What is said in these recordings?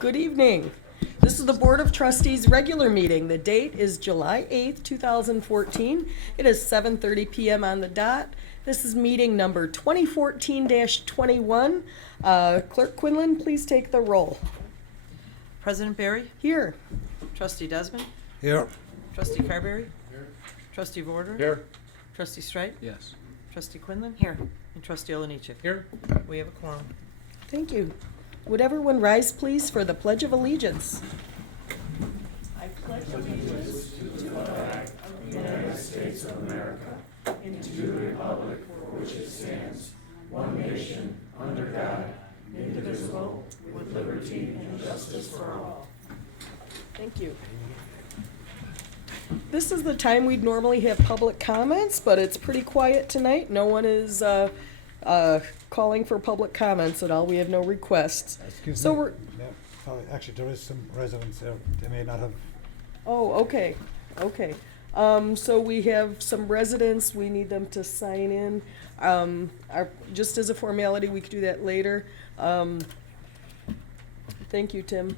Good evening. This is the Board of Trustees regular meeting. The date is July 8th, 2014. It is 7:30 p.m. on the dot. This is meeting number 2014-21. Clerk Quinlan, please take the roll. President Barry, Here. Trustee Desmond, Here. Trustee Carberry, Trustee Vorder, Here. Trustee Streit, Yes. Trustee Quinlan, here, and Trustee Olenichek. Here. We have a quorum. Thank you. Would everyone rise, please, for the Pledge of Allegiance? I pledge allegiance to the flag of the United States of America and to the republic for which it stands, one nation, under God, indivisible, with liberty and justice for all. Thank you. This is the time we'd normally have public comments, but it's pretty quiet tonight. No one is calling for public comments at all. We have no requests. Excuse So me. we're, Actually, there is some residents there. They may not have. oh, okay, okay. So we have some residents, we need them to sign in. Just as a formality, we could do that later. Thank you, Tim.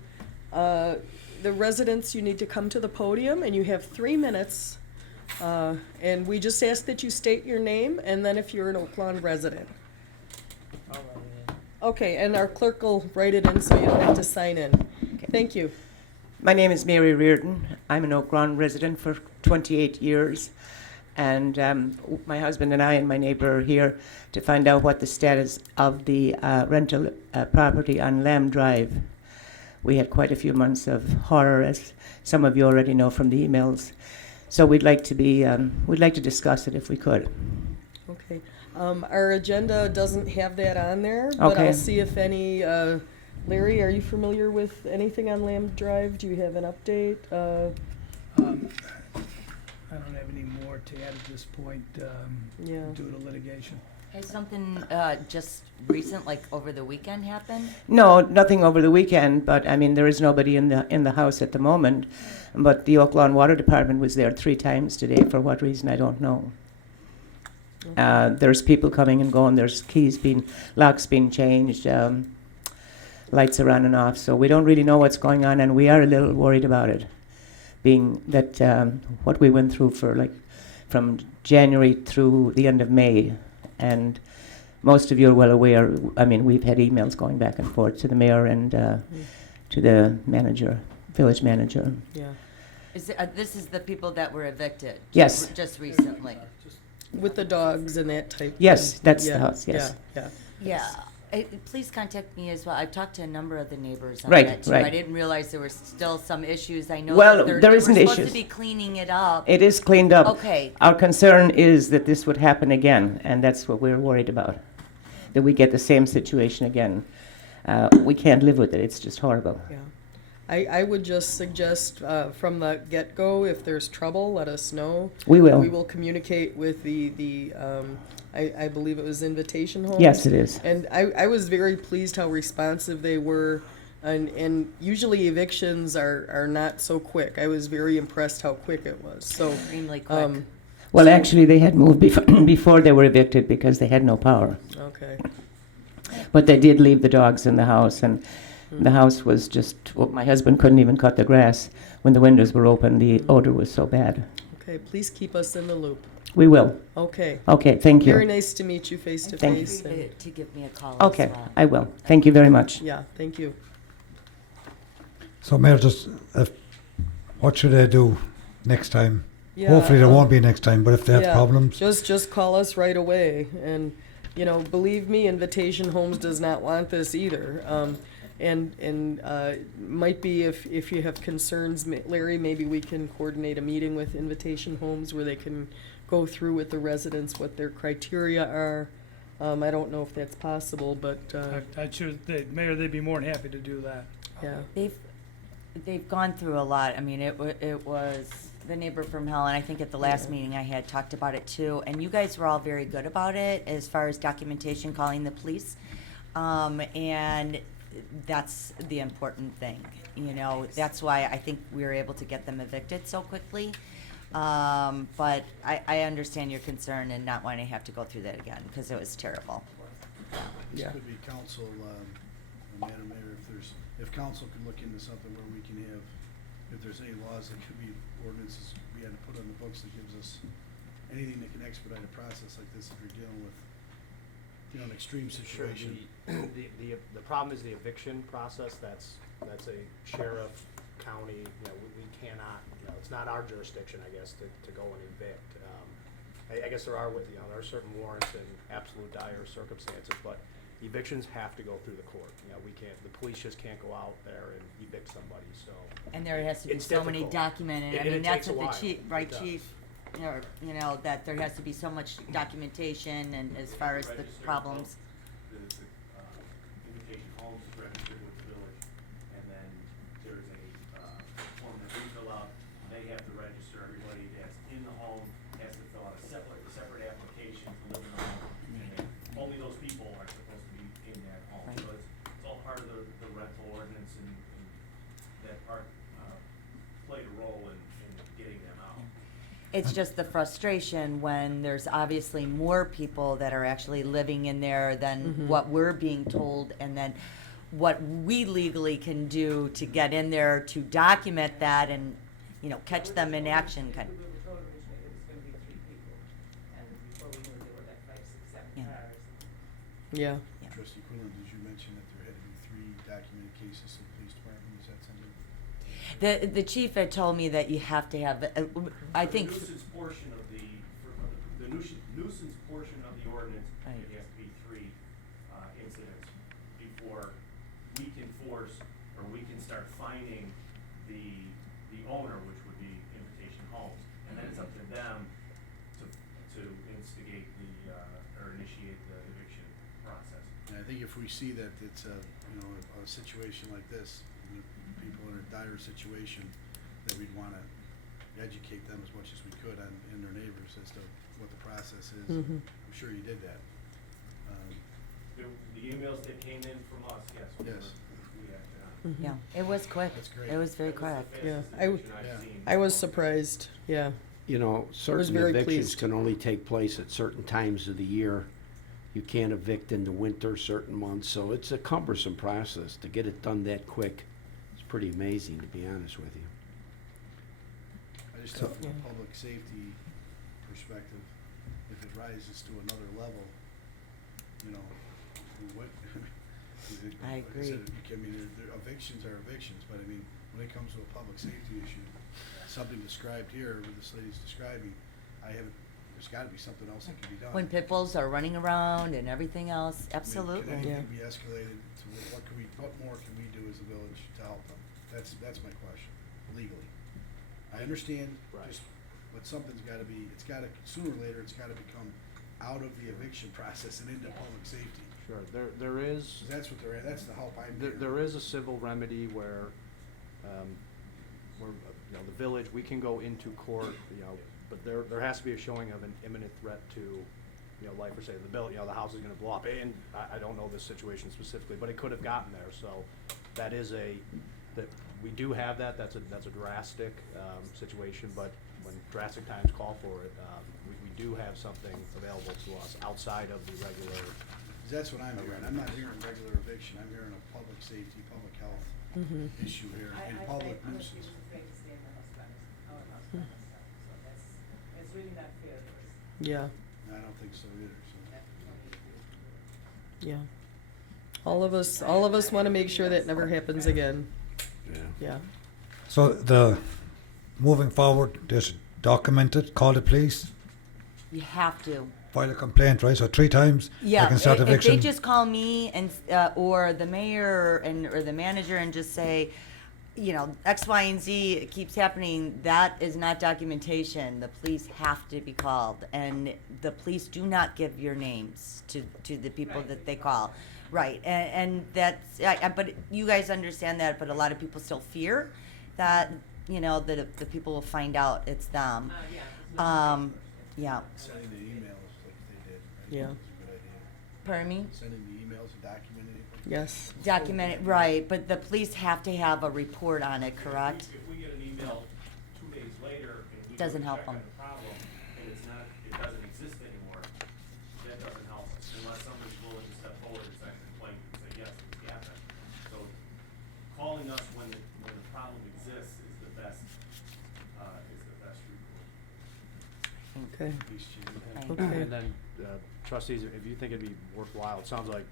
The residents, you need to come to the podium, and you have 3 minutes. And we just ask that you state your name, and then if you're an Oak Lawn resident. Okay, and our clerk will write it in so you don't have to sign in. Thank you. My name is Mary Reardon. I'm an Oak Lawn resident for 28 years. And my husband and I and my neighbor are here to find out what the status of the rental property on Lamb Drive. We had quite a few months of horror, as some of you already know from the emails. So we'd like to discuss it if we could. Okay. Our agenda doesn't have that on there, but Okay. I'll see if any, Larry, are you familiar with anything on Lamb Drive? Do you have an update? I don't have any more to add at this point, Yeah. due to litigation. Has something just recent, like over the weekend, happened? No, nothing over the weekend, but I mean, there is nobody in the house at the moment. But the Oak Lawn Water Department was there 3 times today. For what reason, I don't know. There's people coming and going. There's locks being changed, lights are on and off. So we don't really know what's going on, and we are a little worried about it, being that what we went through from January through the end of May. And most of you are well aware, I mean, we've had emails going back and forth to the mayor and to the village manager. Yeah. This is the people that were evicted? Yes. Just recently? With the dogs and that type. Yes, that's Yeah, the house, yes. Yeah, Yeah. Please contact me as well. I've talked to a number of the neighbors on Right, that too. right. I didn't realize there were still some issues. I know Well, that there they isn't were supposed issues. to be cleaning it up. It is cleaned up. Okay. Our concern is that this would happen again, and that's what we're worried about, that we get the same situation again. We can't live with it. It's just horrible. yeah. I would just suggest from the get-go, if there's trouble, let us know. We will. We will communicate with the I believe it was Invitation Homes. Yes, it is. And I was very pleased how responsive they were, and usually evictions are not so quick. I was very impressed how quick it was, so. Extremely quick. Well, actually, they had moved before they were evicted because they had no power. Okay, But they did leave the dogs in the house, and the house was just, well, my husband couldn't even cut the grass when the windows were open. The odor was so bad. okay, please keep us in the loop. We will. Okay. Okay, thank you. Very nice to meet you face to Thank you. face. Feel free and- to give me a call Okay, as well. I will. Thank you very much. Yeah, thank you. So, Mayor, just what should they do next time? Yeah, Hopefully, there won't be next time. But if they have yeah, problems, Just call us right away, and, believe me, Invitation Homes does not want this either. Might be if you have concerns, Larry, maybe we can coordinate a meeting with Invitation Homes where they can go through with the residents what their criteria are. I don't know if that's possible, but, Mayor, they'd be more than happy to do that. yeah. They've gone through a lot. I mean, it was the neighbor from hell, and I think at the last meeting I had talked about it too. And you guys were all very good about it as far as documentation, calling the police, and that's the important thing. That's why I think we were able to get them evicted so quickly. But I understand your concern and not wanting to have to go through that again because it was terrible. Yeah. This could be council Madam Mayor, if council could look into something where we can have, if there's any laws that could be ordinances we had to put on the books that gives us anything that can expedite a process like this if you're dealing with, an extreme Sure, situation. the problem is the eviction process, that's a sheriff, county, we cannot, it's not our jurisdiction, I guess, to go and evict. I guess there are certain warrants in absolute dire circumstances, but evictions have to go through the court. We can't, the police just can't go out there and evict somebody, so. And there has to be It's so many difficult. documented, I And mean, it that's takes a what the while. chief, right, It does. chief? Or, that there has to be so much documentation and as far as the Registered problems. The invitation homes is registered with the village, and then there's a form that we fill out. They have to register everybody that's in the home, has to fill out a separate application to live in the home. And then only those people are supposed to be in that home. Right. So it's all part of the rental ordinance, and that part played a role in getting them out. It's just the frustration when there's obviously more people that are actually living in there than what we're being told, and then what we legally can do to get in there to document that and, catch them in action. We were told originally it was gonna be 3 people, and before we knew there were like 5, 6, 7 Yeah. cars. Yeah. Trustee Quinlan, did you mention that there had to be 3 documented cases in the police department? Is that something? The chief had told me that you have to have, I think. The nuisance portion of the nuisance portion of the ordinance, Right. it has to be 3 incidents before we can force, or we can start fining the owner, which would be Invitation Homes. And then it's up to them to instigate or initiate the eviction process. And I think if we see that it's a situation like this, people in a dire situation, that we'd wanna educate them as much as we could in their neighbors as to what the process is. Mhm. I'm sure you did that. The emails that came in from us, yes. Yes. We acted on. Yeah, it was quick. That's great. It was very That was quick. the Yeah, fastest I w- eviction I've Yeah. seen. I was surprised, yeah. Certain very evictions pleased. can only take place at certain times of the year. You can't evict in the winter, certain months, so it's a cumbersome process. To get it done that quick, it's pretty amazing, to be honest with you. I just So- thought from a public safety perspective, if it rises to another level, what? I like agree. said, evictions are evictions, but I mean, when it comes to a public safety issue, something described here, what this lady's describing, there's gotta be something else that can be done. When pit bulls are running around and everything else, I mean, absolutely. Can Yeah. anything be escalated to what more can we do as a village to help them? That's my question, legally. I understand, Right. but something's gotta be, sooner or later, it's gotta become out of the eviction process and into public safety. Sure, there is. 'Cause that's the help I'm There, hearing. there is a civil remedy where, the village, we can go into court, but there has to be a showing of an imminent threat to, like we're saying, the house is gonna blow up. And I don't know this situation specifically, but it could have gotten there, so that is that we do have that's a drastic, situation, but when drastic times call for it, we do have something available to us outside of the regular. 'Cause that's what I'm hearing. I'm not hearing regular eviction. I'm hearing a public safety, public health Mhm. issue here and public I nuisance. was afraid to stay in the house by myself, our house by myself, so it's really not fair to us. Yeah, I don't think so either, so. yeah. All of us want to make sure that never happens again. Yeah. Yeah. So moving forward, they should document it, call the police, You have to. file a complaint, right? So 3 times, Yeah, they can start if they eviction. just call me and, or the mayor or the manager and just say, X, Y, and Z, it keeps happening, that is not documentation. The police have to be called, and the police do not give your names to the people that they call. Right, and that's, but you guys understand that, but a lot of people still fear that, that the people will find out it's them. Yeah. Sending the emails like they did, I Yeah. think is a good idea. Pardon me? Sending the emails and documenting it. Yes. Document it, right, but the police have to have a report on it, correct? If we get an email 2 days later and we go Doesn't help check on them. the problem and it doesn't exist anymore, that doesn't help us unless somebody's willing to step forward and sign a complaint and say, yes, this happened. Okay. Thanks, Jim. Thank Okay. And then, trustees, if you think it'd be worthwhile, it sounds like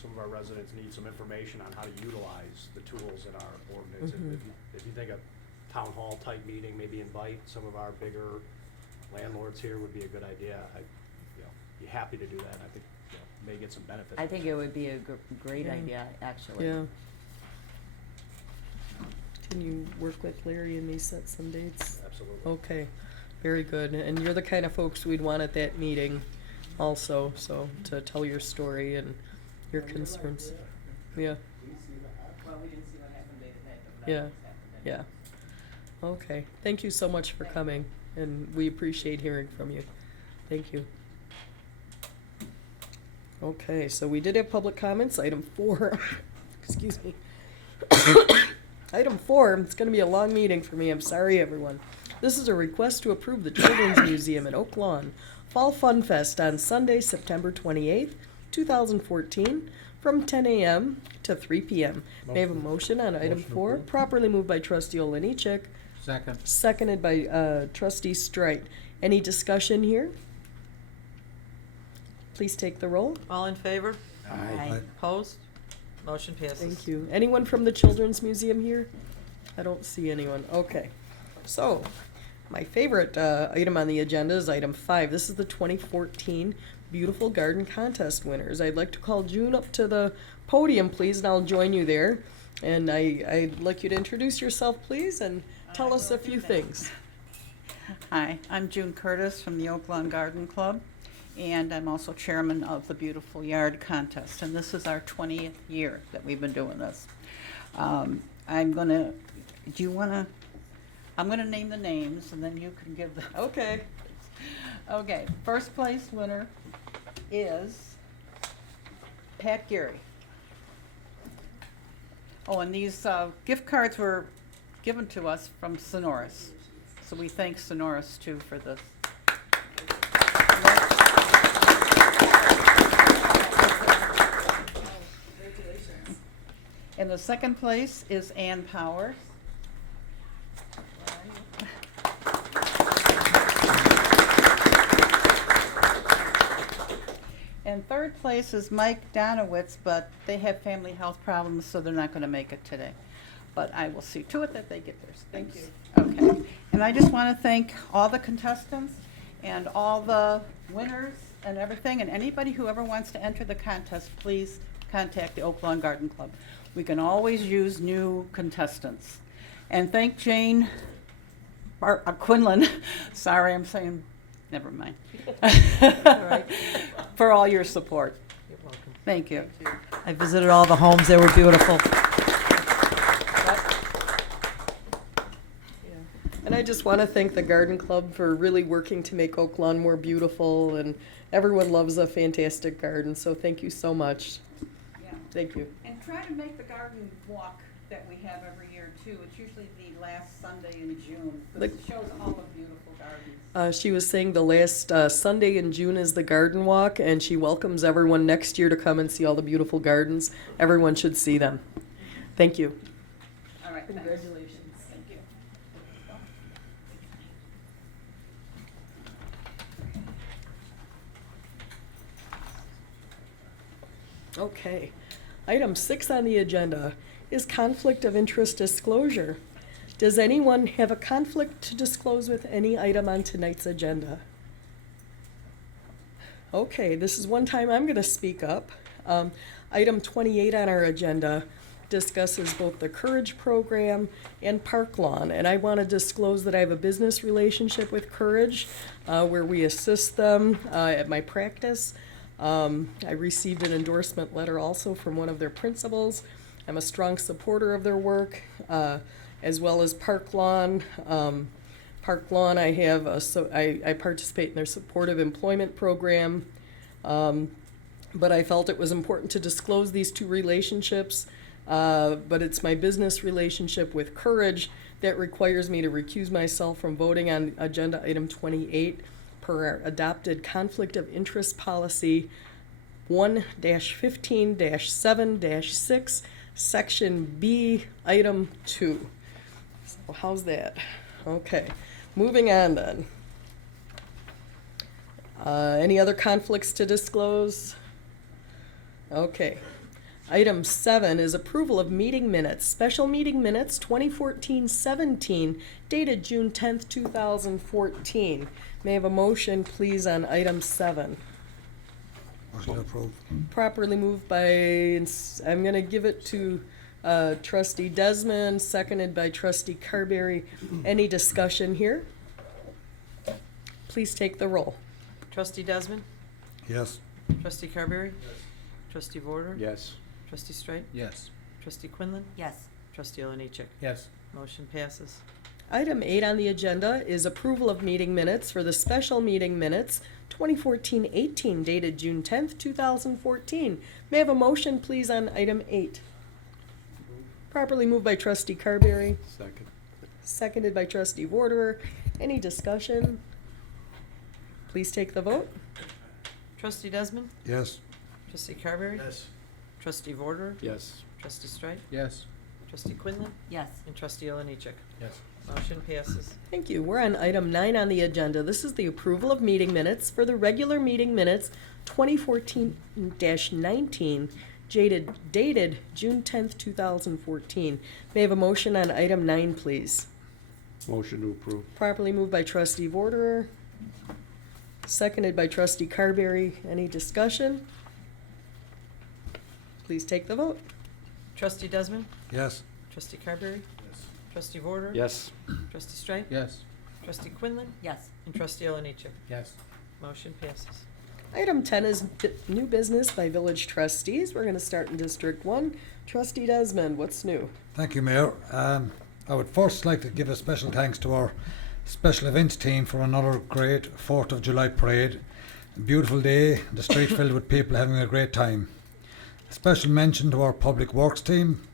some of our residents need some information on how to utilize the tools in our ordinance. Mhm. If you think a town hall type meeting, maybe invite some of our bigger landlords here would be a good idea. I'd, be happy to do that. I think, may get some benefit. I think it would be a great Yeah. idea, actually. Yeah. Can you work with Larry and me set some dates? Absolutely. Okay, very good. And you're the kind of folks we'd want at that meeting also, so to tell your story and your concerns. Yeah, Well, we didn't see what happened day to day, but Yeah. what happened then. yeah. Okay, thank you so much for coming, and we appreciate hearing from you. Thank you. Okay, so we did have public comments, item 4, excuse me. Item 4, it's gonna be a long meeting for me, I'm sorry, everyone. This is a request to approve the Children's Museum at Oak Lawn Fall Fun Fest on Sunday, September 28th, 2014, from 10 a.m. to 3 p.m. May I have a motion on item Motion 4? approved. Properly moved by trustee Oliniechek, Second. seconded by trustee Strite. Any discussion here? Please take the roll. All in favor? Aye. Opposed? Motion passes. Thank you. Anyone from the Children's Museum here? I don't see anyone. Okay. So, my favorite item on the agenda is item 5. This is the 2014 Beautiful Garden Contest winners. I'd like to call June up to the podium, please, and I'll join you there. And I'd like you to introduce yourself, please, and tell us a few things. Hi, I'm June Curtis from the Oak Lawn Garden Club, and I'm also chairman of the Beautiful Yard Contest, and this is our 20th year that we've been doing this. I'm gonna name the names, and then you can give the. Okay. Okay, first place winner is Pat Geary. Oh, and these gift cards were given to us from Sonoris. So we thank Sonoris too for this. And the second place is Ann Powers. And third place is Mike Donowitz, but they have family health problems, so they're not going to make it today. But I will see to it that they get theirs. Thank you. Okay. And I just want to thank all the contestants and all the winners and everything, and anybody who ever wants to enter the contest, please contact the Oak Lawn Garden Club. We can always use new contestants. And thank Jane Quinlan, sorry, I'm saying, never mind. For all your support. You're welcome. Thank you. I visited all the homes. They were beautiful. And I just want to thank the Garden Club for really working to make Oak Lawn more beautiful, and everyone loves a fantastic garden, so thank you so much. Yeah. Thank you. And try to make the garden walk that we have every year too. It's usually the last Sunday in June, because it shows all the beautiful gardens. She was saying the last Sunday in June is the garden walk, and she welcomes everyone next year to come and see all the beautiful gardens. Everyone should see them. Thank you. All right, thanks. Congratulations. Thank you. Okay. Item 6 on the agenda is conflict of interest disclosure. Does anyone have a conflict to disclose with any item on tonight's agenda? Okay, this is one time I'm going to speak up. Item 28 on our agenda discusses both the Courage program and Park Lawn, and I want to disclose that I have a business relationship with Courage where we assist them at my practice. I received an endorsement letter also from one of their principals. I'm a strong supporter of their work, as well as Park Lawn. Park Lawn, I participate in their supportive employment program, but I felt it was important to disclose these two relationships. But it's my business relationship with Courage that requires me to recuse myself from voting on agenda item 28 per our adopted conflict of interest policy 1-15-7-6, section B, item 2. So how's that? Okay, moving on then. Any other conflicts to disclose? Okay. Item 7 is approval of meeting minutes, special meeting minutes 2014-17, dated June 10th, 2014. May I have a motion, please, on item 7? Motion approved. Properly moved by, I'm going to give it to trustee Desmond, seconded by trustee Carberry. Any discussion here? Please take the roll. Trustee Desmond? Yes. Trustee Carberry? Trustee Vorder? Yes. Trustee Straight? Yes. Trustee Quinlan? Yes. Trustee Oliniechek? Yes. Motion passes. Item 8 on the agenda is approval of meeting minutes for the special meeting minutes 2014-18, dated June 10th, 2014. May I have a motion, please, on item 8? Properly moved by trustee Carberry, Second. seconded by trustee Vorderer. Any discussion? Please take the vote. Trustee Desmond? Yes. Trustee Carberry? Yes. Trustee Vorder? Yes. Trustee Straight? Yes. Trustee Quinlan? Yes. And Trustee Oliniechek? Yes. Motion passes. Thank you. We're on item 9 on the agenda. This is the approval of meeting minutes for the regular meeting minutes 2014-19, dated June 10th, 2014. May I have a motion on item 9, please? Motion to approve. Properly moved by trustee Vorderer, seconded by trustee Carberry. Any discussion? Please take the vote. Trustee Desmond? Yes. Trustee Carberry? Yes. Trustee Vorder? Yes. Trustee Straight? Yes. Trustee Quinlan? Yes. And Trustee Oliniechek? Yes. Motion passes. Item 10 is new business by village trustees. We're going to start in District 1. Trustee Desmond, what's new? Thank you, Mayor. I would first like to give a special thanks to our special events team for another great 4th of July parade. A beautiful day, the street filled with people having a great time. A special mention to our public works team,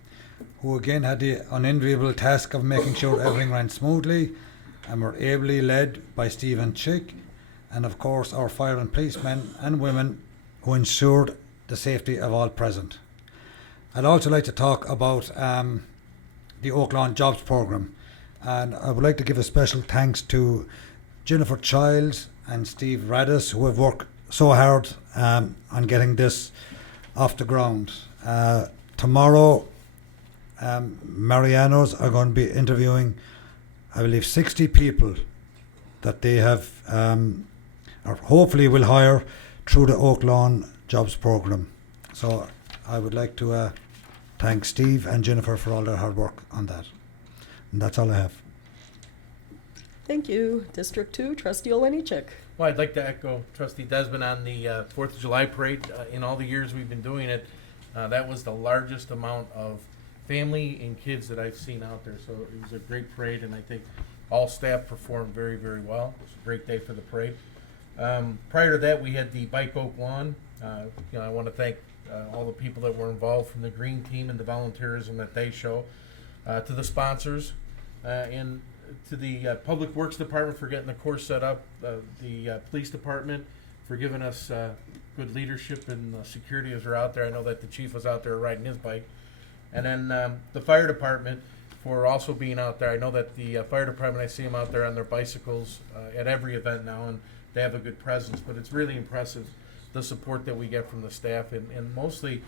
who again had the unenviable task of making sure everything ran smoothly and were ably led by Stephen Chick, and of course our fire and policemen and women who ensured the safety of all present. I'd also like to talk about the Oaklawn Jobs Programme, and I would like to give a special thanks to Jennifer Childs and Steve Radis, who have worked so hard on getting this off the ground. Tomorrow, Mariano's are going to be interviewing, I believe, 60 people that they have, or hopefully will hire through the Oaklawn Jobs Programme. So I would like to thank Steve and Jennifer for all their hard work on that. And that's all I have. Thank you. District 2, trustee Oliniechek. Well, I'd like to echo Trustee Desmond on the 4th of July parade. In all the years we've been doing it, that was the largest amount of family and kids that I've seen out there. So it was a great parade, and I think all staff performed very, very well. It was a great day for the parade. Prior to that, we had the Bike Oak Lawn. I want to thank all the people that were involved, from the green team and the volunteerism that they show, to the sponsors, and to the Public Works Department for getting the course set up, the Police Department for giving us good leadership and security as we're out there. I know that the chief was out there riding his bike. And then the Fire Department for also being out there. I know that the Fire Department, I see them out there on their bicycles at every event now, and they have a good presence. But it's really impressive, the support that we get from the staff, and mostly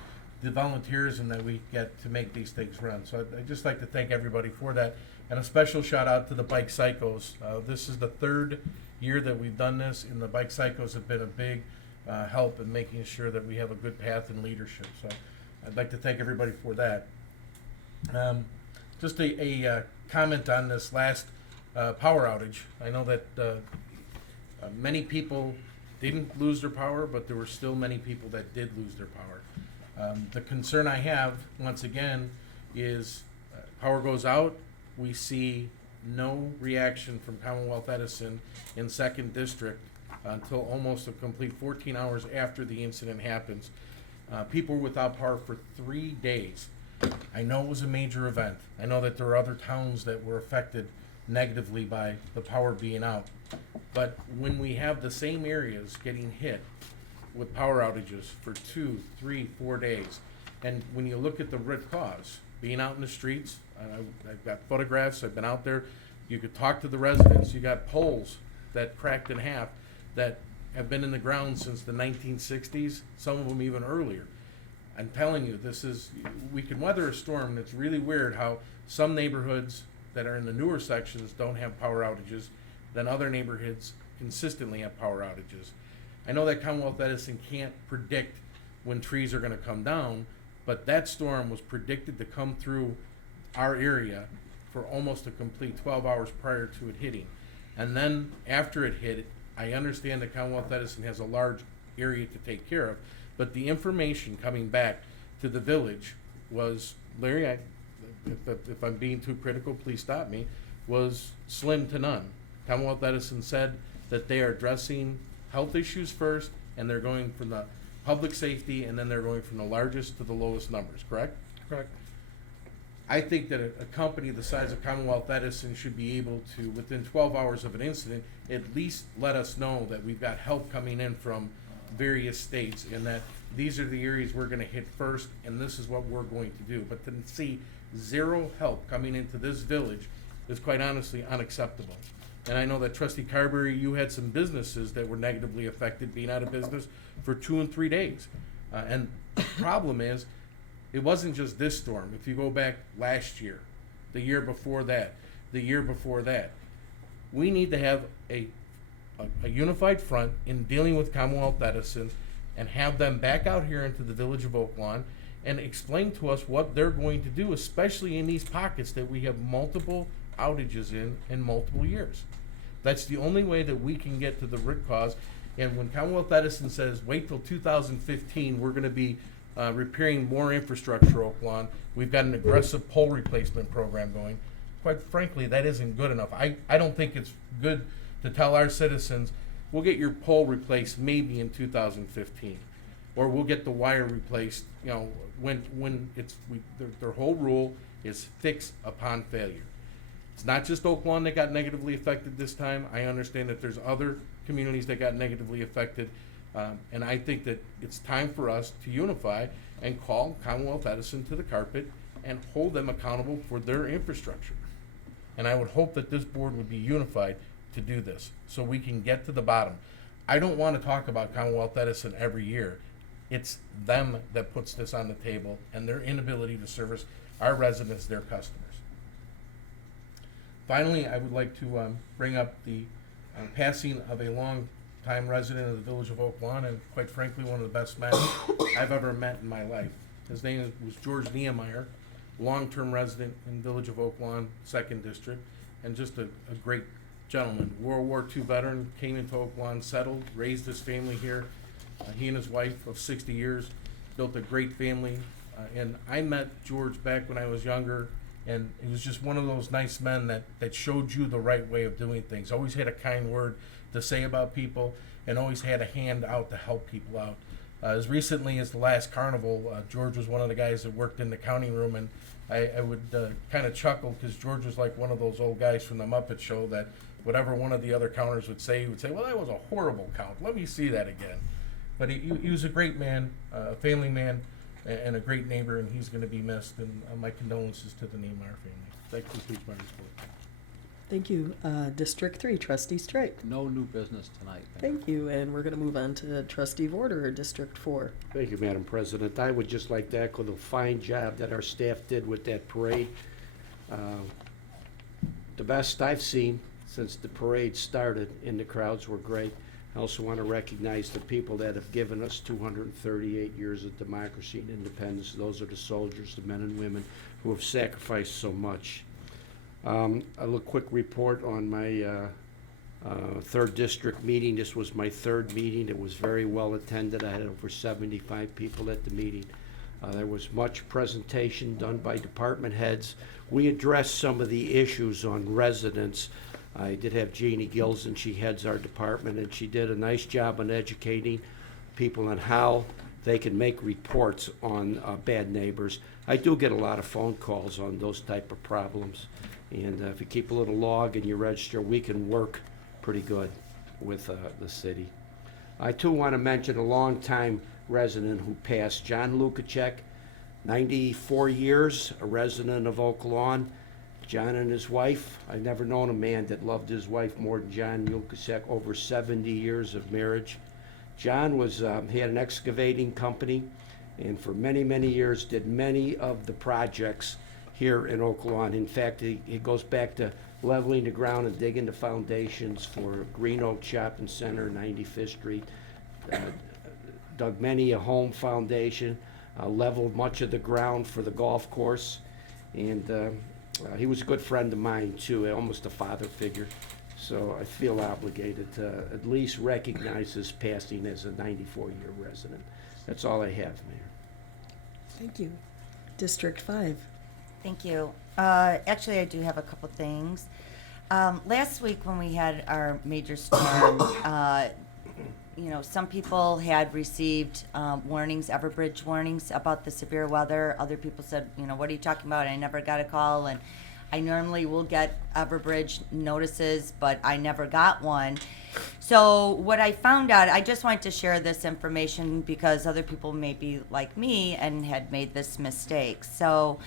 the volunteerism that we get to make these things run. So I'd just like to thank everybody for that. And a special shout out to the Bike Psychos. This is the 3rd year that we've done this, and the Bike Psychos have been a big help in making sure that we have a good path in leadership. So I'd like to thank everybody for that. Just a comment on this last power outage. I know that many people didn't lose their power, but there were still many people that did lose their power. The concern I have, once again, is power goes out, we see no reaction from Commonwealth Edison in 2nd District until almost a complete 14 hours after the incident happens. People were without power for 3 days. I know it was a major event. I know that there are other towns that were affected negatively by the power being out. But when we have the same areas getting hit with power outages for 2, 3, 4 days, and when you look at the root cause, being out in the streets, I've got photographs, I've been out there, you could talk to the residents, you got poles that cracked in half, that have been in the ground since the 1960s, some of them even earlier. I'm telling you, we can weather a storm. It's really weird how some neighborhoods that are in the newer sections don't have power outages, then other neighborhoods consistently have power outages. I know that Commonwealth Edison can't predict when trees are going to come down, but that storm was predicted to come through our area for almost a complete 12 hours prior to it hitting. And then after it hit, I understand that Commonwealth Edison has a large area to take care of, but the information coming back to the village was, Larry, if I'm being too critical, please stop me, was slim to none. Commonwealth Edison said that they are addressing health issues first, and they're going from the public safety, and then they're going from the largest to the lowest numbers, correct? Correct. I think that a company the size of Commonwealth Edison should be able to, within 12 hours of an incident, at least let us know that we've got help coming in from various states, and that these are the areas we're gonna hit first, and this is what we're going to do. But to see zero help coming into this village is quite honestly unacceptable. And I know that Trustee Carberry, you had some businesses that were negatively affected, being out of business for 2 and 3 days. And the problem is, it wasn't just this storm. If you go back last year, the year before that, the year before that, we need to have a unified front in dealing with Commonwealth Edison and have them back out here into the village of Oak Lawn and explain to us what they're going to do, especially in these pockets that we have multiple outages in multiple years. That's the only way that we can get to the root cause. And when Commonwealth Edison says, wait till 2015, we're going to be repairing more infrastructure, Oak Lawn, we've got an aggressive pole replacement program going. Quite frankly, that isn't good enough. I don't think it's good to tell our citizens, we'll get your pole replaced maybe in 2015, or we'll get the wire replaced, when their whole rule is fix upon failure. It's not just Oak Lawn that got negatively affected this time. I understand that there's other communities that got negatively affected. And I think that it's time for us to unify and call Commonwealth Edison to the carpet and hold them accountable for their infrastructure. And I would hope that this board would be unified to do this so we can get to the bottom. I don't want to talk about Commonwealth Edison every year. It's them that puts this on the table and their inability to service our residents, their customers. Finally, I would like to bring up the passing of a long-time resident of the village of Oak Lawn, and quite frankly, one of the best men I've ever met in my life. His name was George Niemeyer, long-term resident in village of Oak Lawn, 2nd District, and just a great gentleman. World War II veteran, came into Oak Lawn, settled, raised his family here. He and his wife of 60 years built a great family. And I met George back when I was younger, and he was just one of those nice men that showed you the right way of doing things. Always had a kind word to say about people, and always had a hand out to help people out. As recently as the last carnival, George was one of the guys that worked in the counting room, and I would kind of chuckle because George was like one of those old guys from the Muppet Show that whatever one of the other counters would say, he would say, well, that was a horrible count. Let me see that again. But he was a great man, a family man, and a great neighbor, and he's going to be missed. And my condolences to the Niemeyer family. That concludes my report. Thank you. District 3, Trustee Strike. No new business tonight. Thank you, and we're going to move on to Trustee Vorder, District 4. Thank you, Madam President. I would just like to echo the fine job that our staff did with that parade. The best I've seen since the parade started, and the crowds were great. I also want to recognize the people that have given us 238 years of democracy and independence. Those are the soldiers, the men and women who have sacrificed so much. A little quick report on my 3rd district meeting. This was my 3rd meeting. It was very well attended. I had over 75 people at the meeting. There was much presentation done by department heads. We addressed some of the issues on residents. I did have Jeannie Gilson, she heads our department, and she did a nice job on educating people on how they can make reports on bad neighbors. I do get a lot of phone calls on those type of problems, and if you keep a little log and you register, we can work pretty good with the city. I too want to mention a longtime resident who passed, John Lukacek, 94 years, a resident of Oak Lawn. John and his wife, I've never known a man that loved his wife more than John Yulkasek, over 70 years of marriage. John was, he had an excavating company, and for many, many years did many of the projects here in Oak Lawn. In fact, he goes back to leveling the ground and digging the foundations for Green Oak Shopping Center, 95th Street. Dug many a home foundation, leveled much of the ground for the golf course, and he was a good friend of mine too, almost a father figure. So I feel obligated to at least recognize his passing as a 94-year resident. That's all I have, Mayor. Thank you. District 5. Thank you. Actually, I do have a couple things. Last week when we had our major storm, some people had received warnings, Everbridge warnings about the severe weather. Other people said, what are you talking about? I never got a call, and I normally will get Everbridge notices, but I never got one. So what I found out, I just wanted to share this information because other people may be like me and had made this mistake. So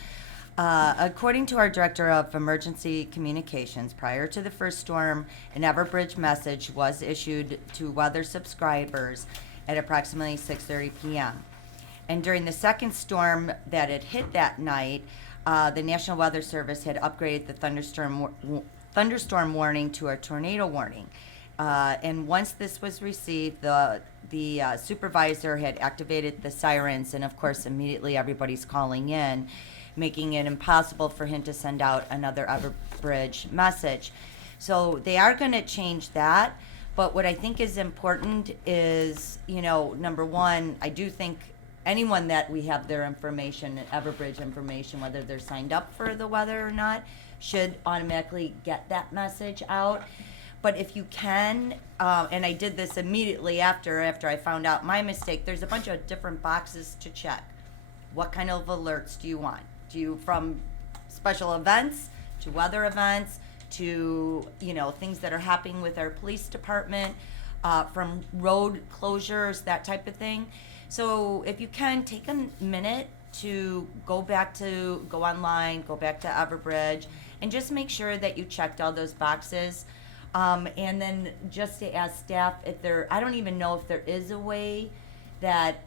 according to our Director of Emergency Communications, prior to the first storm, an Everbridge message was issued to weather subscribers at approximately 6:30 p.m. And during the second storm that had hit that night, the National Weather Service had upgraded the thunderstorm warning to a tornado warning. And once this was received, the supervisor had activated the sirens, and of course, immediately everybody's calling in, making it impossible for him to send out another Everbridge message. So they are going to change that. But what I think is important is, number one, I do think anyone that we have their information, Everbridge information, whether they're signed up for the weather or not, should automatically get that message out. But if you can, and I did this immediately after I found out my mistake, there's a bunch of different boxes to check. What kind of alerts do you want? Do you, from special events to weather events to, things that are happening with our police department, from road closures, that type of thing. So if you can, take a minute to go online, go back to Everbridge, and just make sure that you checked all those boxes. And then just to ask staff I don't even know if there is a way that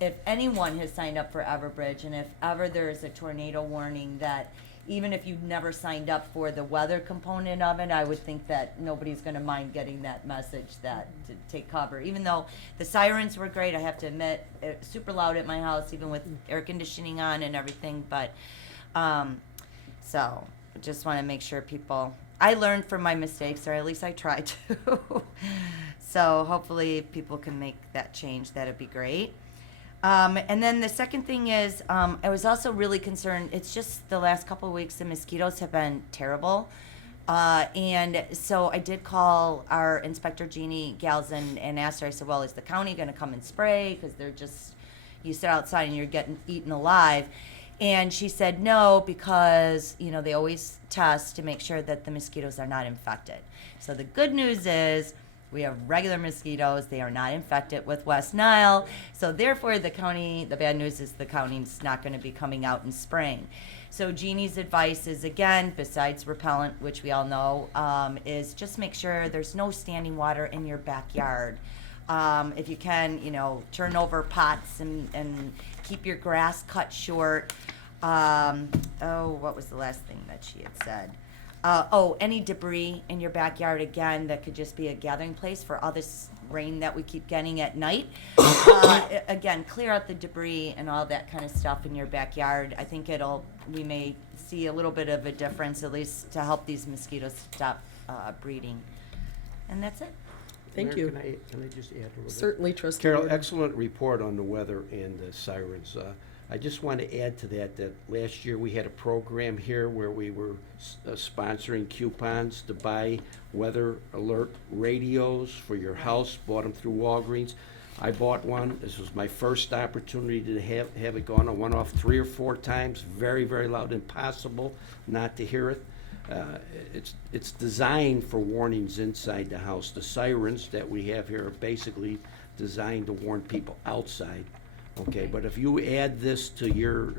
if anyone has signed up for Everbridge, and if ever there is a tornado warning, that even if you've never signed up for the weather component of it, I would think that nobody's going to mind getting that message to take cover. Even though the sirens were great, I have to admit, super loud at my house, even with air conditioning on and everything. But so I just want to make sure I learned from my mistakes, or at least I tried to. So hopefully people can make that change. That'd be great. And then the second thing is, I was also really concerned. It's just the last couple of weeks, the mosquitoes have been terrible. And so I did call our Inspector Jeannie Gals and asked her, I said, well, is the county going to come and spray? Because you sit outside and you're getting eaten alive. And she said no, because, they always test to make sure that the mosquitoes are not infected. So the good news is, we have regular mosquitoes. They are not infected with West Nile. So therefore, the bad news is the county's not going to be coming out and spraying. So Jeannie's advice is, again, besides repellent, which we all know, is just make sure there's no standing water in your backyard. If you can, turn over pots and keep your grass cut short. What was the last thing that she had said? Any debris in your backyard, again, that could just be a gathering place for all this rain that we keep getting at night. Again, clear out the debris and all that kind of stuff in your backyard. I think we may see a little bit of a difference, at least to help these mosquitoes stop breeding. And that's it. Thank Mayor, you. Can I just add a little bit? Certainly, Trustee Carol, Gordon. excellent report on the weather and the sirens. I just want to add to that last year we had a program here where we were sponsoring coupons to buy weather alert radios for your house, bought them through Walgreens. I bought one. This was my first opportunity to have it gone. I went off 3 or 4 times, very, very loud, impossible not to hear it. It's designed for warnings inside the house. The sirens that we have here are basically designed to warn people outside. Okay, but if you add this to your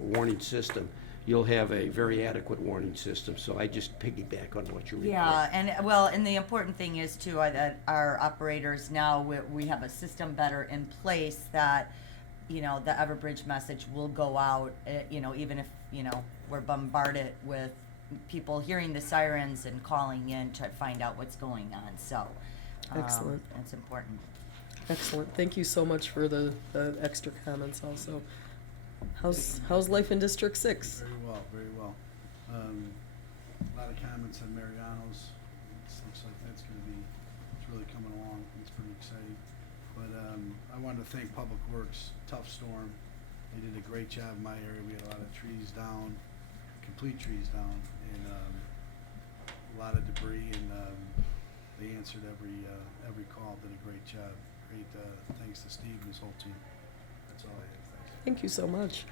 warning system, you'll have a very adequate warning system. So I just piggyback on what you report. Yeah, and well, and the important thing is too, that our operators now, we have a system better in place that, you know, the Everbridge message will go out, you know, even if, you know, we're bombarded with people hearing the sirens and calling in to find out what's going on, so. Excellent. It's important. Excellent. Thank you so much for the extra comments also. How's life in District 6? Very well, very well. A lot of comments on Mariano's. It looks like that's gonna be, it's really coming along. It's pretty exciting. But, I wanted to thank Public Works, tough storm. They did a great job in my area. We had a lot of trees down, complete trees down, and, a lot of debris, and, they answered every call, did a great job. Great, thanks to Steve and his whole team. That's all I have, thanks. Thank you so much.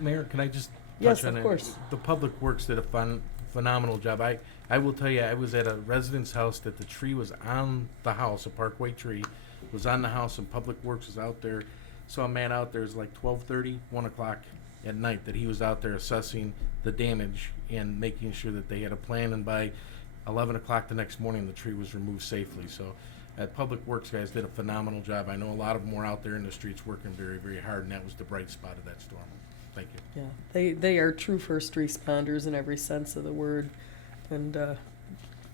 Mayor, can I just Yes, touch on of it? course. The Public Works did a phenomenal job. I will tell you, I was at a resident's house that the tree was on the house, a Parkway tree, was on the house, and Public Works was out there. Saw a man out there, it was like 12:30, 1 o'clock at night, that he was out there assessing the damage and making sure that they had a plan, and by 11 o'clock the next morning, the tree was removed safely. So Public Works guys did a phenomenal job. I know a lot of them were out there in the streets working very, very hard, and that was the bright spot of that storm. Thank you. Yeah, they are true first responders in every sense of the word, and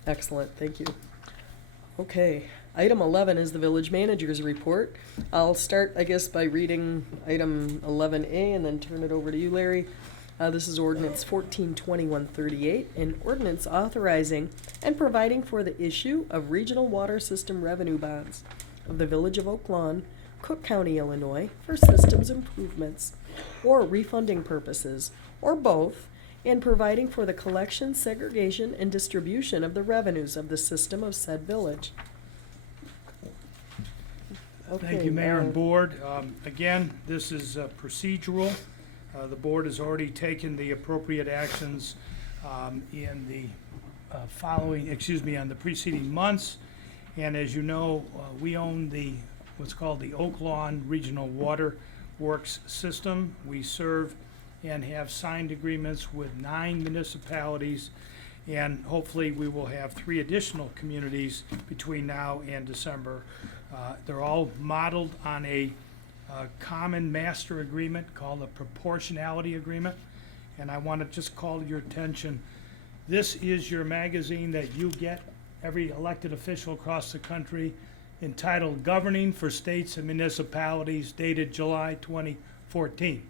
excellent. Thank you. Okay, item 11 is the village manager's report. I'll start, I guess, by reading item 11A and then turn it over to you, Larry. This is ordinance 142138, an ordinance authorizing and providing for the issue of regional water system revenue bonds of the village of Oak Lawn, Cook County, Illinois, for systems improvements or refunding purposes, or both, and providing for the collection, segregation, and distribution of the revenues of the system of said village. Thank you, Mayor and Board. Again, this is procedural. The board has already taken the appropriate actions in the on the preceding months. And as you know, we own what's called the Oak Lawn Regional Water Works System. We serve and have signed agreements with 9 municipalities, and hopefully we will have 3 additional communities between now and December. They're all modeled on a common master agreement called a proportionality agreement. And I want to just call your attention, this is your magazine that you get, every elected official across the country, entitled Governing for States and Municipalities, dated July 2014.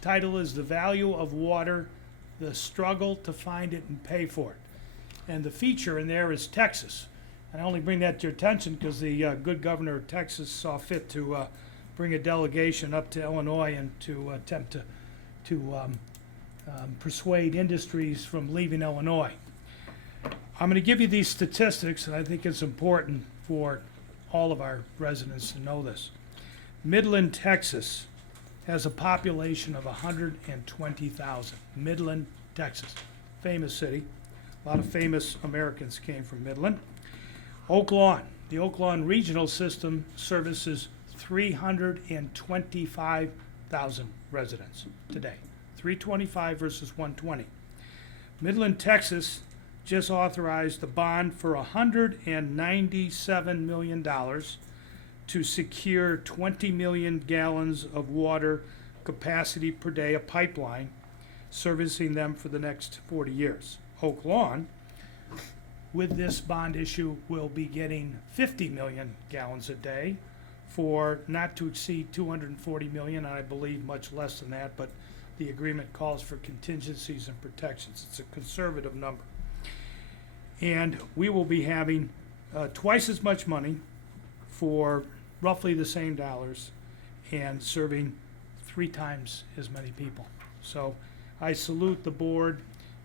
Title is The Value of Water, the Struggle to Find It and Pay for It. And the feature in there is Texas. And I only bring that to your attention because the good governor of Texas saw fit to bring a delegation up to Illinois and to attempt to persuade industries from leaving Illinois. I'm going to give you these statistics, and I think it's important for all of our residents to know this. Midland, Texas has a population of 120,000. Midland, Texas, famous city. A lot of famous Americans came from Midland. Oak Lawn, the Oak Lawn Regional System services 325,000 residents today. 325 versus 120. Midland, Texas just authorized a bond for $197 million to secure 20 million gallons of water capacity per day, a pipeline servicing them for the next 40 years. Oak Lawn, with this bond issue, will be getting 50 million gallons a day for not to exceed 240 million, and I believe much less than that, but the agreement calls for contingencies and protections. It's a conservative number. And we will be having twice as much money for roughly the same dollars and serving 3 times as many people. So I salute the board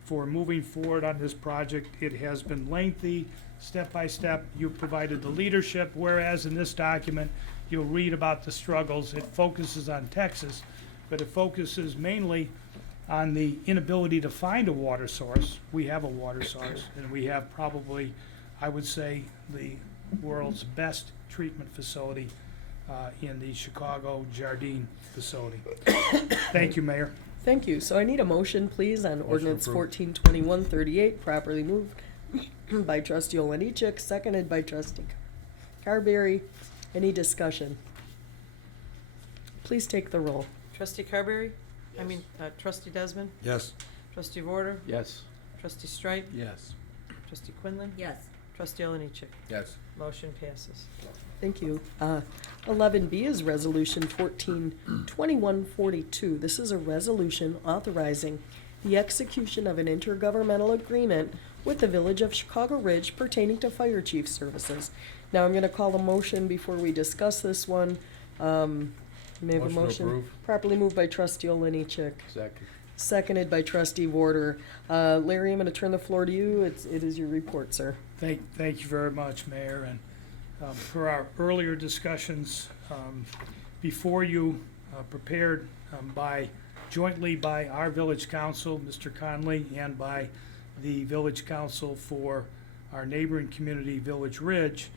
for moving forward on this project. It has been lengthy, step by step. You've provided the leadership, whereas in this document, you'll read about the struggles. It focuses on Texas, but it focuses mainly on the inability to find a water source. We have a water source, and we have probably, I would say, the world's best treatment facility in the Chicago Jardine facility. Thank you, Mayor. Thank you. So I need a motion, please, on ordinance approved. 142138, properly moved by trustee Olenichek, seconded by trustee Carberry. Any discussion? Please take the roll. Trustee Carberry? Trustee Desmond? Yes. Trustee Vorder? Yes. Trustee Strike? Yes. Trustee Quinlan? Yes. Trustee Oliniechek? Yes. Motion passes. Thank you. 11B is Resolution 142142. This is a resolution authorizing the execution of an intergovernmental agreement with the Village of Chicago Ridge pertaining to fire chief services. Now, I'm going to call a motion before we discuss this one. May I have a Motion to motion? approve. Properly moved by trustee Oliniechek, Second. seconded by trustee Vorder. Larry, I'm going to turn the floor to you. It is your report, sir. Thank you very much, Mayor, and for our earlier discussions, before you, prepared jointly by our village council, Mr. Conley, and by the village council for our neighboring community, Village Ridge,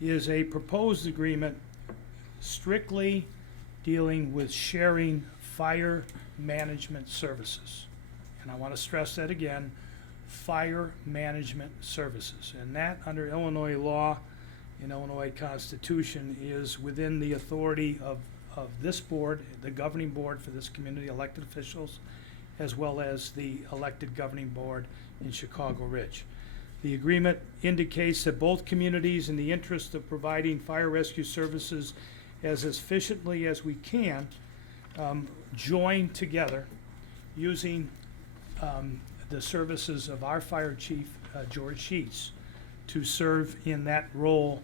is a proposed agreement strictly dealing with sharing fire management services. And I want to stress that again, fire management services. And that, under Illinois law and Illinois Constitution, is within the authority of this board, the governing board for this community, elected officials, as well as the elected governing board in Chicago Ridge. The agreement indicates that both communities, in the interest of providing fire rescue services as efficiently as we can, join together using the services of our fire chief, George Sheets, to serve in that role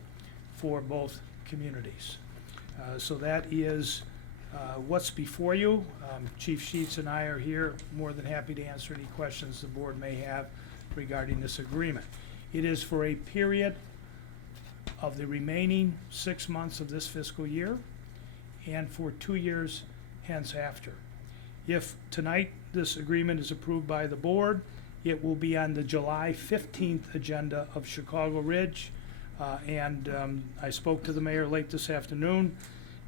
for both communities. So that is what's before you. Chief Sheets and I are here, more than happy to answer any questions the board may have regarding this agreement. It is for a period of the remaining 6 months of this fiscal year and for 2 years henceafter. If tonight this agreement is approved by the board, it will be on the July 15th agenda of Chicago Ridge. I spoke to the mayor late this afternoon,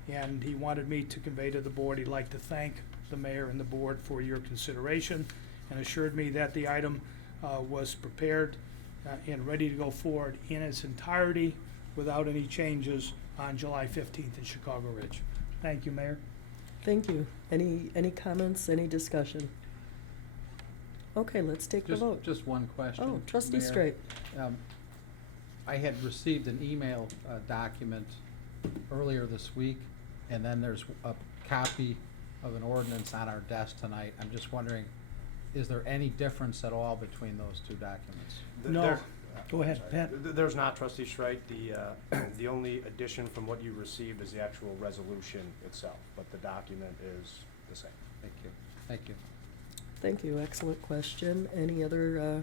and he wanted me to convey to the board he'd like to thank the mayor and the board for your consideration, and assured me that the item was prepared and ready to go forward in its entirety without any changes on July 15th in Chicago Ridge. Thank you, Mayor. Thank you. Any comments, any discussion? Okay, let's take the vote. Just one question. Oh, trustee Mayor. Straight. I had received an email document earlier this week, and then there's a copy of an ordinance on our desk tonight. I'm just wondering, is there any difference at all between those two documents? No. Go ahead, Pat. There's not, trustee Strike. The only addition from what you received is the actual resolution itself, but the document is the same. Thank you. Thank you. Thank you. Excellent question. Any other,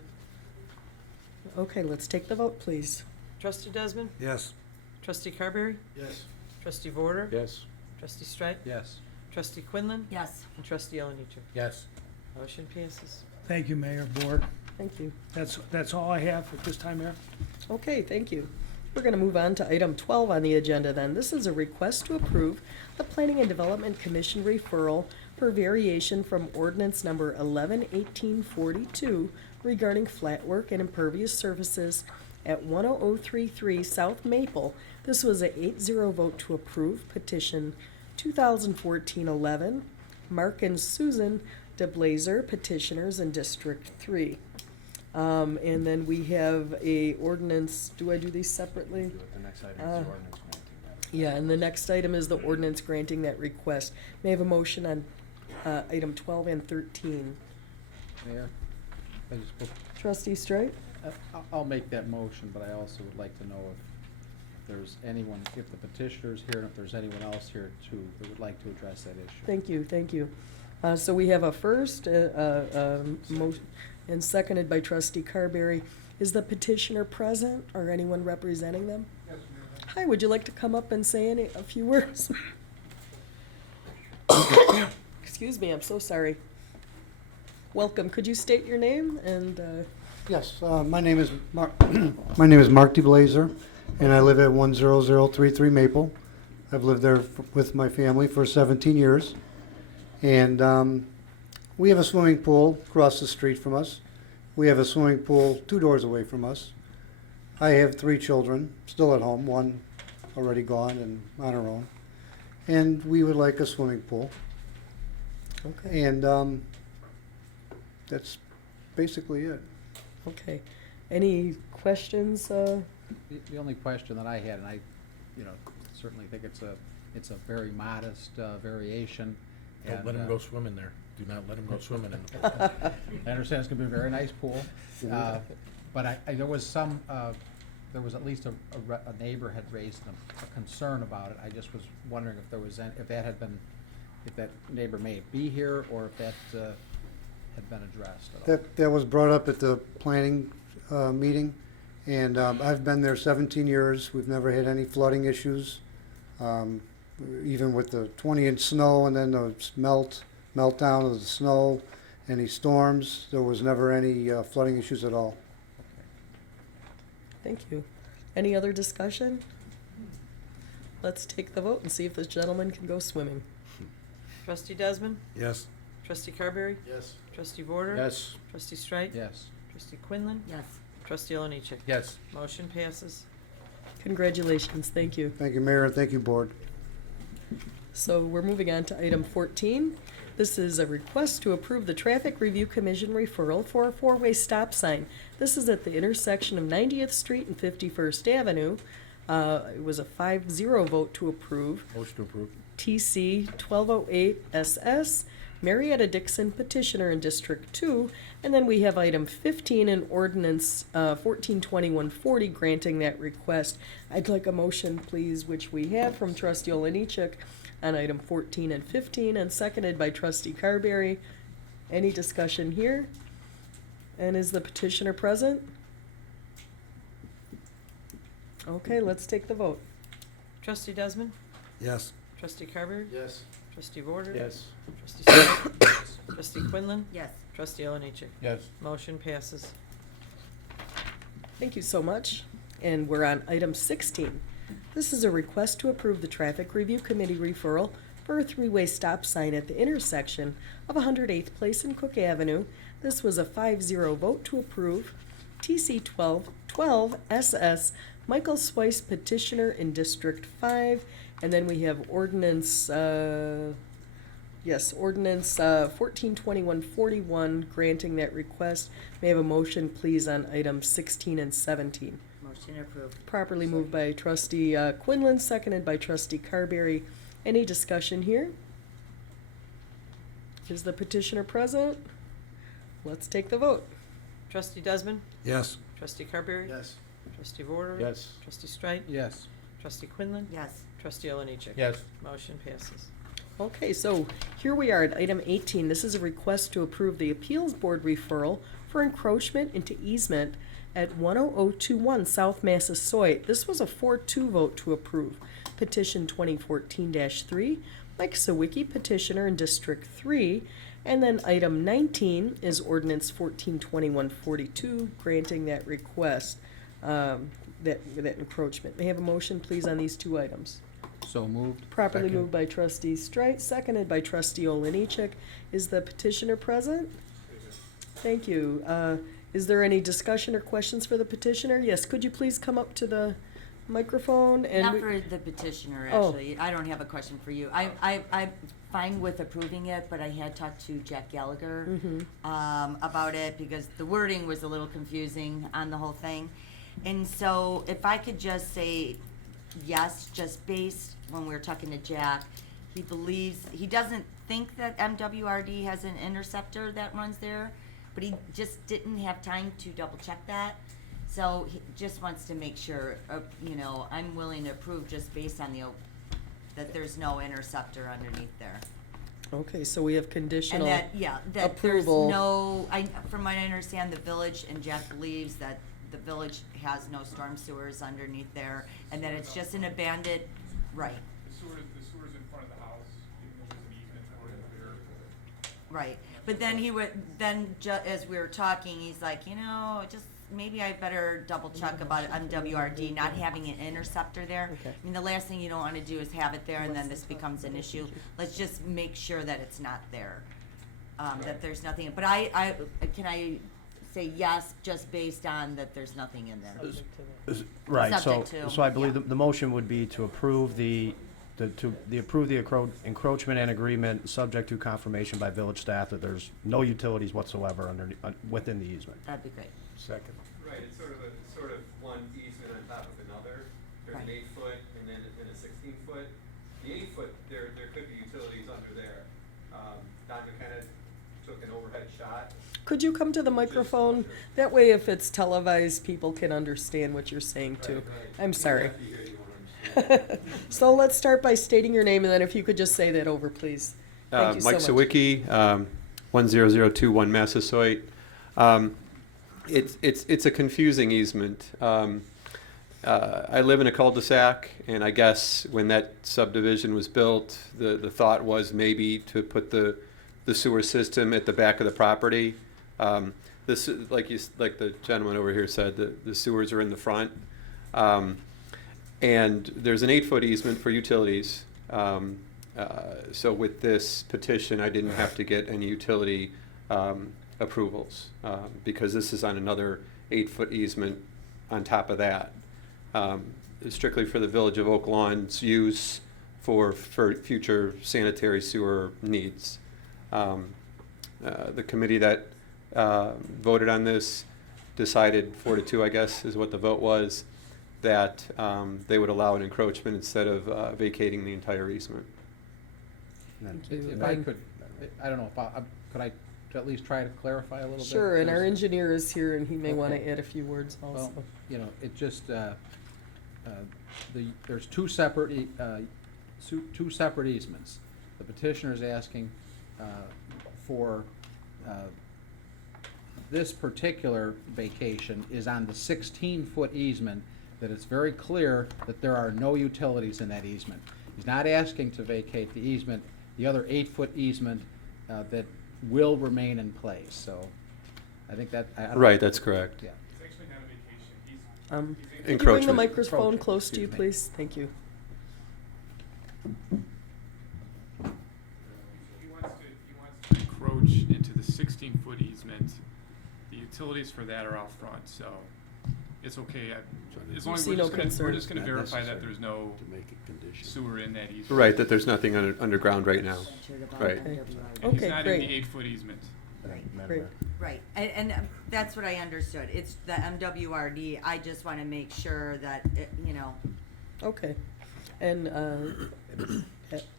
okay, let's take the vote, please. Trustee Desmond? Yes. Trustee Carberry? Yes. Trustee Vorder? Yes. Trustee Strike? Yes. Trustee Quinlan? Yes. And trustee Oliniechek? Yes. Motion passes. Thank you, Mayor, board. Thank you. That's all I have at this time, Mayor. Okay, thank you. We're going to move on to item 12 on the agenda then. This is a request to approve the Planning and Development Commission referral for variation from ordinance number 111842 regarding flat work and impervious surfaces at 10033 South Maple. This was a 8-0 vote to approve petition 2014-11. Mark and Susan DeBlazer, petitioners in District 3. And then we have a ordinance, do I do these separately? The next item is the ordinance granting that. Yeah, and the next item is the ordinance granting that request. May I have a motion on item 12 and 13? Mayor, I just, Trustee Strike? I'll make that motion, but I also would like to know if there's anyone, if the petitioner's here, and if there's anyone else here too that would like to address that issue. Thank you, thank you. So we have a first motion and seconded by trustee Carberry. Is the petitioner present or anyone representing them? Yes, Mayor. Hi, would you like to come up and say a few words? Excuse me, I'm so sorry. Welcome. Could you state your name and? Yes, my name is Mark. My name is Mark DeBlazer, and I live at 10033 Maple. I've lived there with my family for 17 years, and we have a swimming pool across the street from us. We have a swimming pool 2 doors away from us. I have 3 children still at home, one already gone and on her own. And we would like a swimming pool. Okay, And that's basically it. okay. Any questions? The only question that I had, and I, certainly think it's a very modest variation. Don't let and, them go swimming there. Do not let them go swimming in the pool. I understand it's gonna be a very nice pool, but there was there was at least a neighbor had raised a concern about it. I just was wondering if there was, if that neighbor may be here, or if that had been addressed at all. That was brought up at the planning meeting, and I've been there 17 years. We've never had any flooding issues, even with the 20-inch snow and then the meltdown of the snow, any storms. There was never any flooding issues at all. Thank you. Any other discussion? Let's take the vote and see if this gentleman can go swimming. Trustee Desmond? Yes. Trustee Carberry? Yes. Trustee Vorder? Yes. Trustee Streit? Yes. Trustee Quinlan? Yes. Trustee Oliniechek? Yes. Motion passes. Congratulations, thank you. Thank you, Mayor, and thank you, Board. So we're moving on to item 14. This is a request to approve the Traffic Review Commission referral for a 4-way stop sign. This is at the intersection of 90th Street and 51st Avenue. It was a 5-0 vote to approve. Motion to approve. TC 1208 SS, Marietta Dixon petitioner in District 2. And then we have item 15 in ordinance 142140 granting that request. I'd like a motion, please, which we have from Trustee Oliniechek on item 14 and 15, and seconded by Trustee Carberry. Any discussion here? And is the petitioner present? Okay, let's take the vote. Trustee Desmond? Yes. Trustee Carberry? Yes. Trustee Vorder? Yes. Trustee Streit? Trustee Quinlan? Yes. Trustee Oliniechek? Yes. Motion passes. Thank you so much. And we're on item 16. This is a request to approve the Traffic Review Committee referral for a 3-way stop sign at the intersection of 108th Place and Cook Avenue. This was a 5-0 vote to approve. TC 1212 SS, Michael Swice petitioner in District 5. And then we have ordinance, ordinance 142141 granting that request. May I have a motion, please, on items 16 and 17? Motion approved. Properly moved by Trustee Quinlan, seconded by Trustee Carberry. Any discussion here? Is the petitioner present? Let's take the vote. Trustee Desmond? Yes. Trustee Carberry? Yes. Trustee Vorder? Yes. Trustee Streit? Yes. Trustee Quinlan? Yes. Trustee Oliniechek? Yes. Motion passes. Okay, so here we are at item 18. This is a request to approve the Appeals Board referral for encroachment into easement at 10021 South Massasoit. This was a 4-2 vote to approve. Petition 2014-3, Mike Sawicki, petitioner in District 3. And then item 19 is ordinance 142142, granting that request, that encroachment. May I have a motion, please, on these 2 items? So moved. Properly Second. moved by Trustee Streit, seconded by Trustee Oliniechek. Is the petitioner present? Thank you. Is there any discussion or questions for the petitioner? Yes, could you please come up to the microphone? And Not we- for the petitioner, Oh. actually. I don't have a question for you. I'm fine with approving it, but I had talked to Jack Gallagher about it because the wording was a little confusing on the whole thing. And so if I could just say yes, just based, when we were talking to Jack, he doesn't think that MWRD has an interceptor that runs there, but he just didn't have time to double check that. So he just wants to make sure, I'm willing to approve just based on that there's no interceptor underneath there. Okay, so we have conditional And that there's approval. no, from what I understand, the village, and Jack believes that the village has no storm sewers underneath there, and that it's just an abandoned, right, The sewer's in front of the house, even though there's an easement for it there. right. But then as we were talking, he's like, just maybe I better double check about MWRD not having an interceptor there. Okay. I mean, the last thing you don't wanna do is have it there and then this becomes an issue. Let's just make sure that it's not there. that there's nothing, but can I say yes, just based on that there's nothing in there? Right, so, Subject to, so I believe yeah. the motion would be to approve the encroachment and agreement, subject to confirmation by village staff that there's no utilities whatsoever within the easement. That'd be great. Second. Right, it's sort of one easement on top of another. There's an Right. 8-foot and then a 16-foot. The 8-foot, there could be utilities under there. Danya kind of took an overhead shot. Could you come to the microphone? That way, if it's televised, people can understand what you're saying too. I'm sorry. So let's start by stating your name, and then if you could just say that over, please. Thank you so Mike much. Sawicki, 10021 Massasoit. It's a confusing easement. I live in a cul-de-sac, and I guess when that subdivision was built, the thought was maybe to put the sewer system at the back of the property. This, like the gentleman over here said, the sewers are in the front. And there's an 8-foot easement for utilities. So with this petition, I didn't have to get any utility approvals because this is on another 8-foot easement on top of that. Strictly for the Village of Oak Lawn's use for future sanitary sewer needs. The committee that voted on this decided 4-2, I guess, is what the vote was, that they would allow an encroachment instead of vacating the entire easement. If I could, I don't know, could I at least try to clarify a little bit? Sure, and our There's- engineer is here, and he may want Okay. to add a few words also. Well, you know, it just, there's two separate easements. The petitioner is asking for this particular vacation is on the 16-foot easement, that it's very clear that there are no utilities in that easement. He's not asking to vacate the easement, the other 8-foot easement that will remain in place, so I think that. I don't- Right, that's correct. Yeah. It's actually not a vacation. Could you bring the Encroachment. microphone Encroachment, close to you, excuse me. please? Thank you. He wants to encroach into the 16-foot easement. The utilities for that are out front, so it's okay. As long as See we're no just gonna, concern. we're just gonna Not verify necessary that there's no To make it conditional. sewer in that easement. Right, that there's nothing underground right now. Right. And Okay, he's not great. in the 8-foot easement. Great. Right, and that's what I understood. It's the MWRD. I just want to make sure that, Okay. And,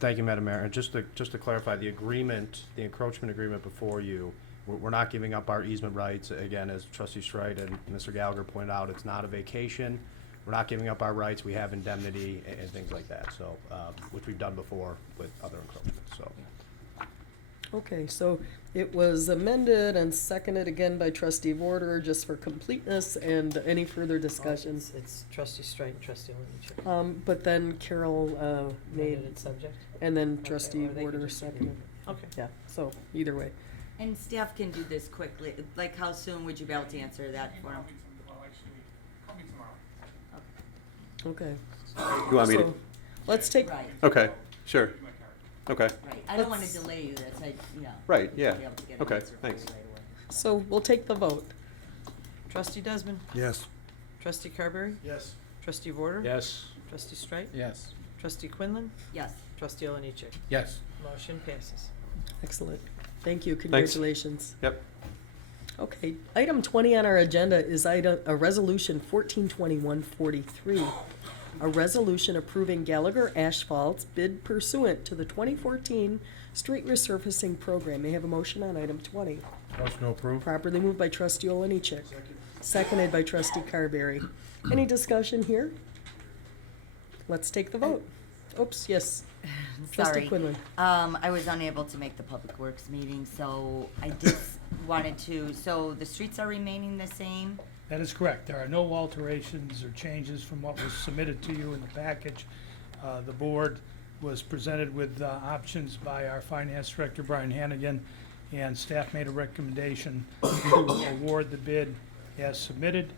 Thank you, Madam Mayor. And just to clarify, the agreement, the encroachment agreement before you, we're not giving up our easement rights. Again, as Trustee Streit and Mr. Gallagher pointed out, it's not a vacation. We're not giving up our rights. We have indemnity and things like that, so, which we've done before with other encroachments, so. okay, so it was amended and seconded again by Trustee Vorder, just for completeness and any further discussions. It's Trustee Streit and Trustee Oliniechek. But then Carol made, Amended and subject? and then Okay, Trustee or they could Vorder just agree. seconded. Okay. Yeah, so either way. and staff can do this quickly. Like, how soon would you be able to answer that for them? Call me tomorrow. Okay. You want me to? So, let's take, Right, Okay, sure. Give me my card. Okay, right. I don't want to Let's- delay you. That's, Right, yeah. Be able to get an Okay, answer for you thanks. right away. so we'll take the vote. Trustee Desmond? Yes. Trustee Carberry? Yes. Trustee Vorder? Yes. Trustee Streit? Yes. Trustee Quinlan? Yes. Trustee Oliniechek? Yes. Motion passes. Excellent. Thank you. Congratulations. Yep. Okay, item 20 on our agenda is a resolution 142143. A resolution approving Gallagher Asphalt's bid pursuant to the 2014 street resurfacing program. May I have a motion on item 20? Motion to approve. Properly moved by Trustee Oliniechek. Seconded by Trustee Carberry. Any discussion here? Let's take the vote. Oops, yes. Trustee Sorry. Quinlan. I was unable to make the Public Works meeting, so I just wanted to, so the streets are remaining the same? That is correct. There are no alterations or changes from what was submitted to you in the package. The board was presented with options by our finance director, Brian Hannigan, and staff made a recommendation to award the bid as submitted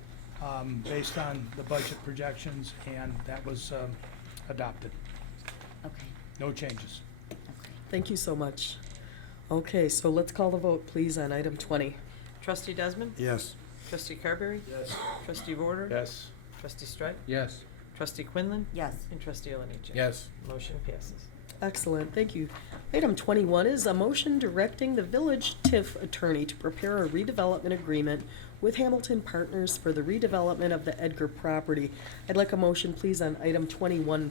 based on the budget projections, and that was adopted. Okay, No changes. okay. Thank you so much. Okay, so let's call the vote, please, on item 20. Trustee Desmond? Yes. Trustee Carberry? Yes. Trustee Vorder? Yes. Trustee Strike? Yes. Trustee Quinlan? Yes. And Trustee Oliniechek? Yes. Motion passes. Excellent, thank you. Item 21 is a motion directing the village TIF attorney to prepare a redevelopment agreement with Hamilton Partners for the redevelopment of the Edgar property. I'd like a motion, please, on item 21.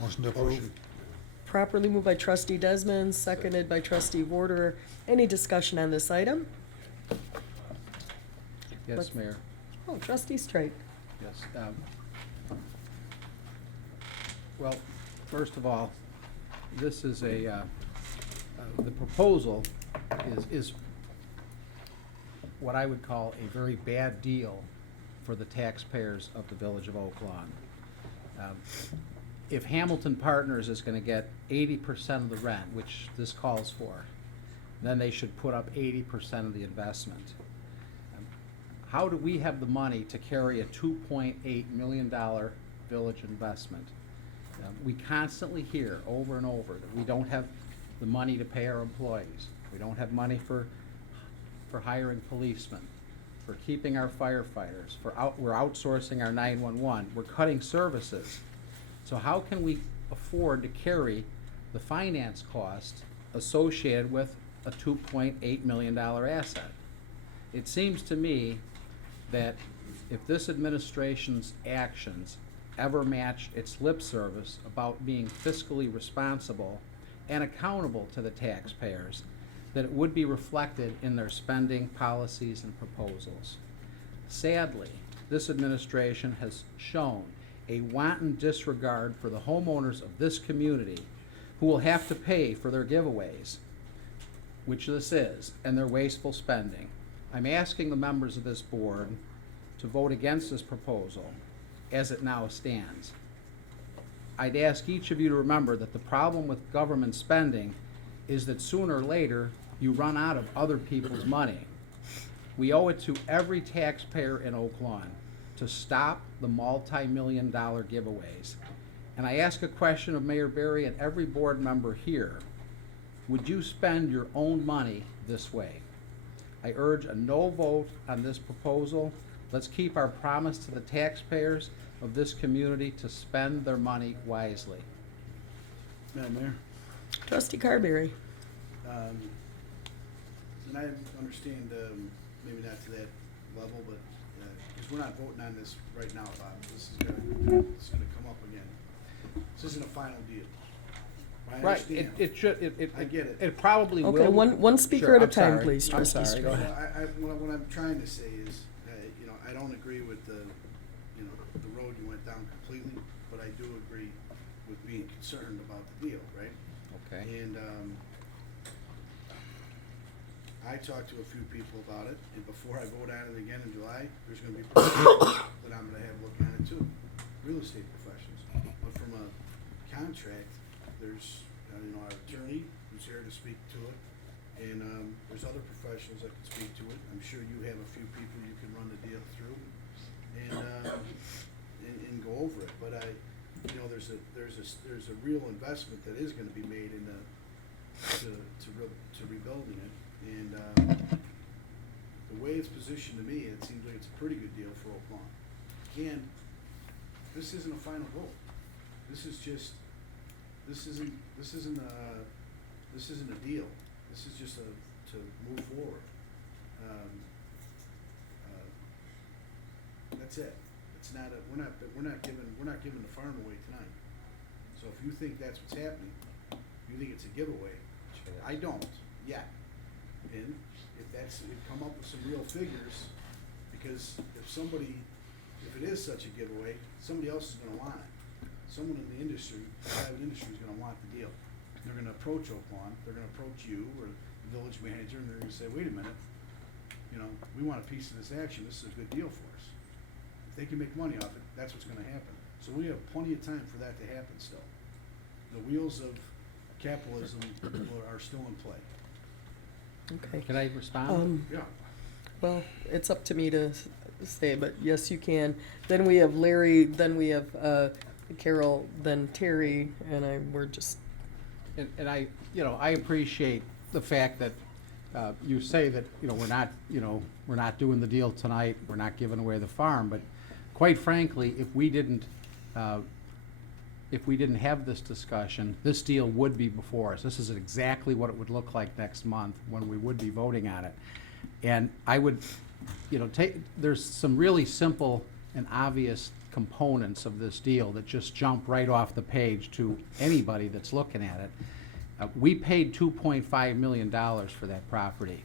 Motion to approve. Properly moved by trustee Desmond, seconded by trustee Vorder. Any discussion on this item? Yes, Let's- Mayor. Oh, trustee Strike. Yes. Well, first of all, this is the proposal is what I would call a very bad deal for the taxpayers of the village of Oak Lawn. If Hamilton Partners is gonna get 80% of the rent, which this calls for, then they should put up 80% of the investment. How do we have the money to carry a $2.8 million village investment? We constantly hear over and over that we don't have the money to pay our employees. We don't have money for hiring policemen, for keeping our firefighters, we're outsourcing our 911, we're cutting services. So how can we afford to carry the finance cost associated with a $2.8 million asset? It seems to me that if this administration's actions ever match its lip service about being fiscally responsible and accountable to the taxpayers, that it would be reflected in their spending policies and proposals. Sadly, this administration has shown a wanton disregard for the homeowners of this community who will have to pay for their giveaways, which this is, and their wasteful spending. I'm asking the members of this board to vote against this proposal as it now stands. I'd ask each of you to remember that the problem with government spending is that sooner or later you run out of other people's money. We owe it to every taxpayer in Oak Lawn to stop the multi-million-dollar giveaways. And I ask a question of Mayor Berry and every board member here. Would you spend your own money this way? I urge a no vote on this proposal. Let's keep our promise to the taxpayers of this community to spend their money wisely. Madam Mayor, Trustee Carberry. and I understand, maybe not to that level, but, because we're not voting on this right now, Bob, this is gonna come up again. This isn't a final deal. I Right, understand. it should, I get it. It probably will. Okay, one speaker Sure, at a I'm time, sorry. please, I'm trustee sorry, go Strike. ahead. What I'm trying to say is, I don't agree with the road you went down completely, but I do agree with being concerned about the deal, right? Okay. And, I talked to a few people about it, and before I vote on it again in July, there's gonna be professionals that I'm gonna have look at it too, real estate professionals. But from a contract, there's, our attorney who's here to speak to it, and, there's other professionals that can speak to it. I'm sure you have a few people you can run the deal through, and go over it. But there's a real investment that is gonna be made into, to rebuilding it. And, the way it's positioned to me, it seems like it's a pretty good deal for Oak Lawn. And this isn't a final vote. This isn't a deal. This is just to move forward. That's it. It's not we're not giving the farm away tonight. So if you think that's what's happening, you think it's a giveaway. I don't yet. And if come up with some real figures, because if it is such a giveaway, somebody else is gonna want it. Someone in the industry, private industry, is gonna want the deal. They're gonna approach Oak Lawn, they're gonna approach you or the village manager, and they're gonna say, wait a minute, we want a piece of this action, this is a good deal for us. If they can make money off it, that's what's gonna happen. So we have plenty of time for that to happen still. The wheels of capitalism are still in play. Okay. Can I respond? Yeah. Well, it's up to me to say, but yes, you can. Then we have Larry, then we have Carol, then Terry, and we're just And I, I appreciate the fact that you say that, we're not doing the deal tonight, we're not giving away the farm, but quite frankly, if we didn't have this discussion, this deal would be before us. This is exactly what it would look like next month when we would be voting on it. And I would, there's some really simple and obvious components of this deal that just jump right off the page to anybody that's looking at it. We paid $2.5 million for that property.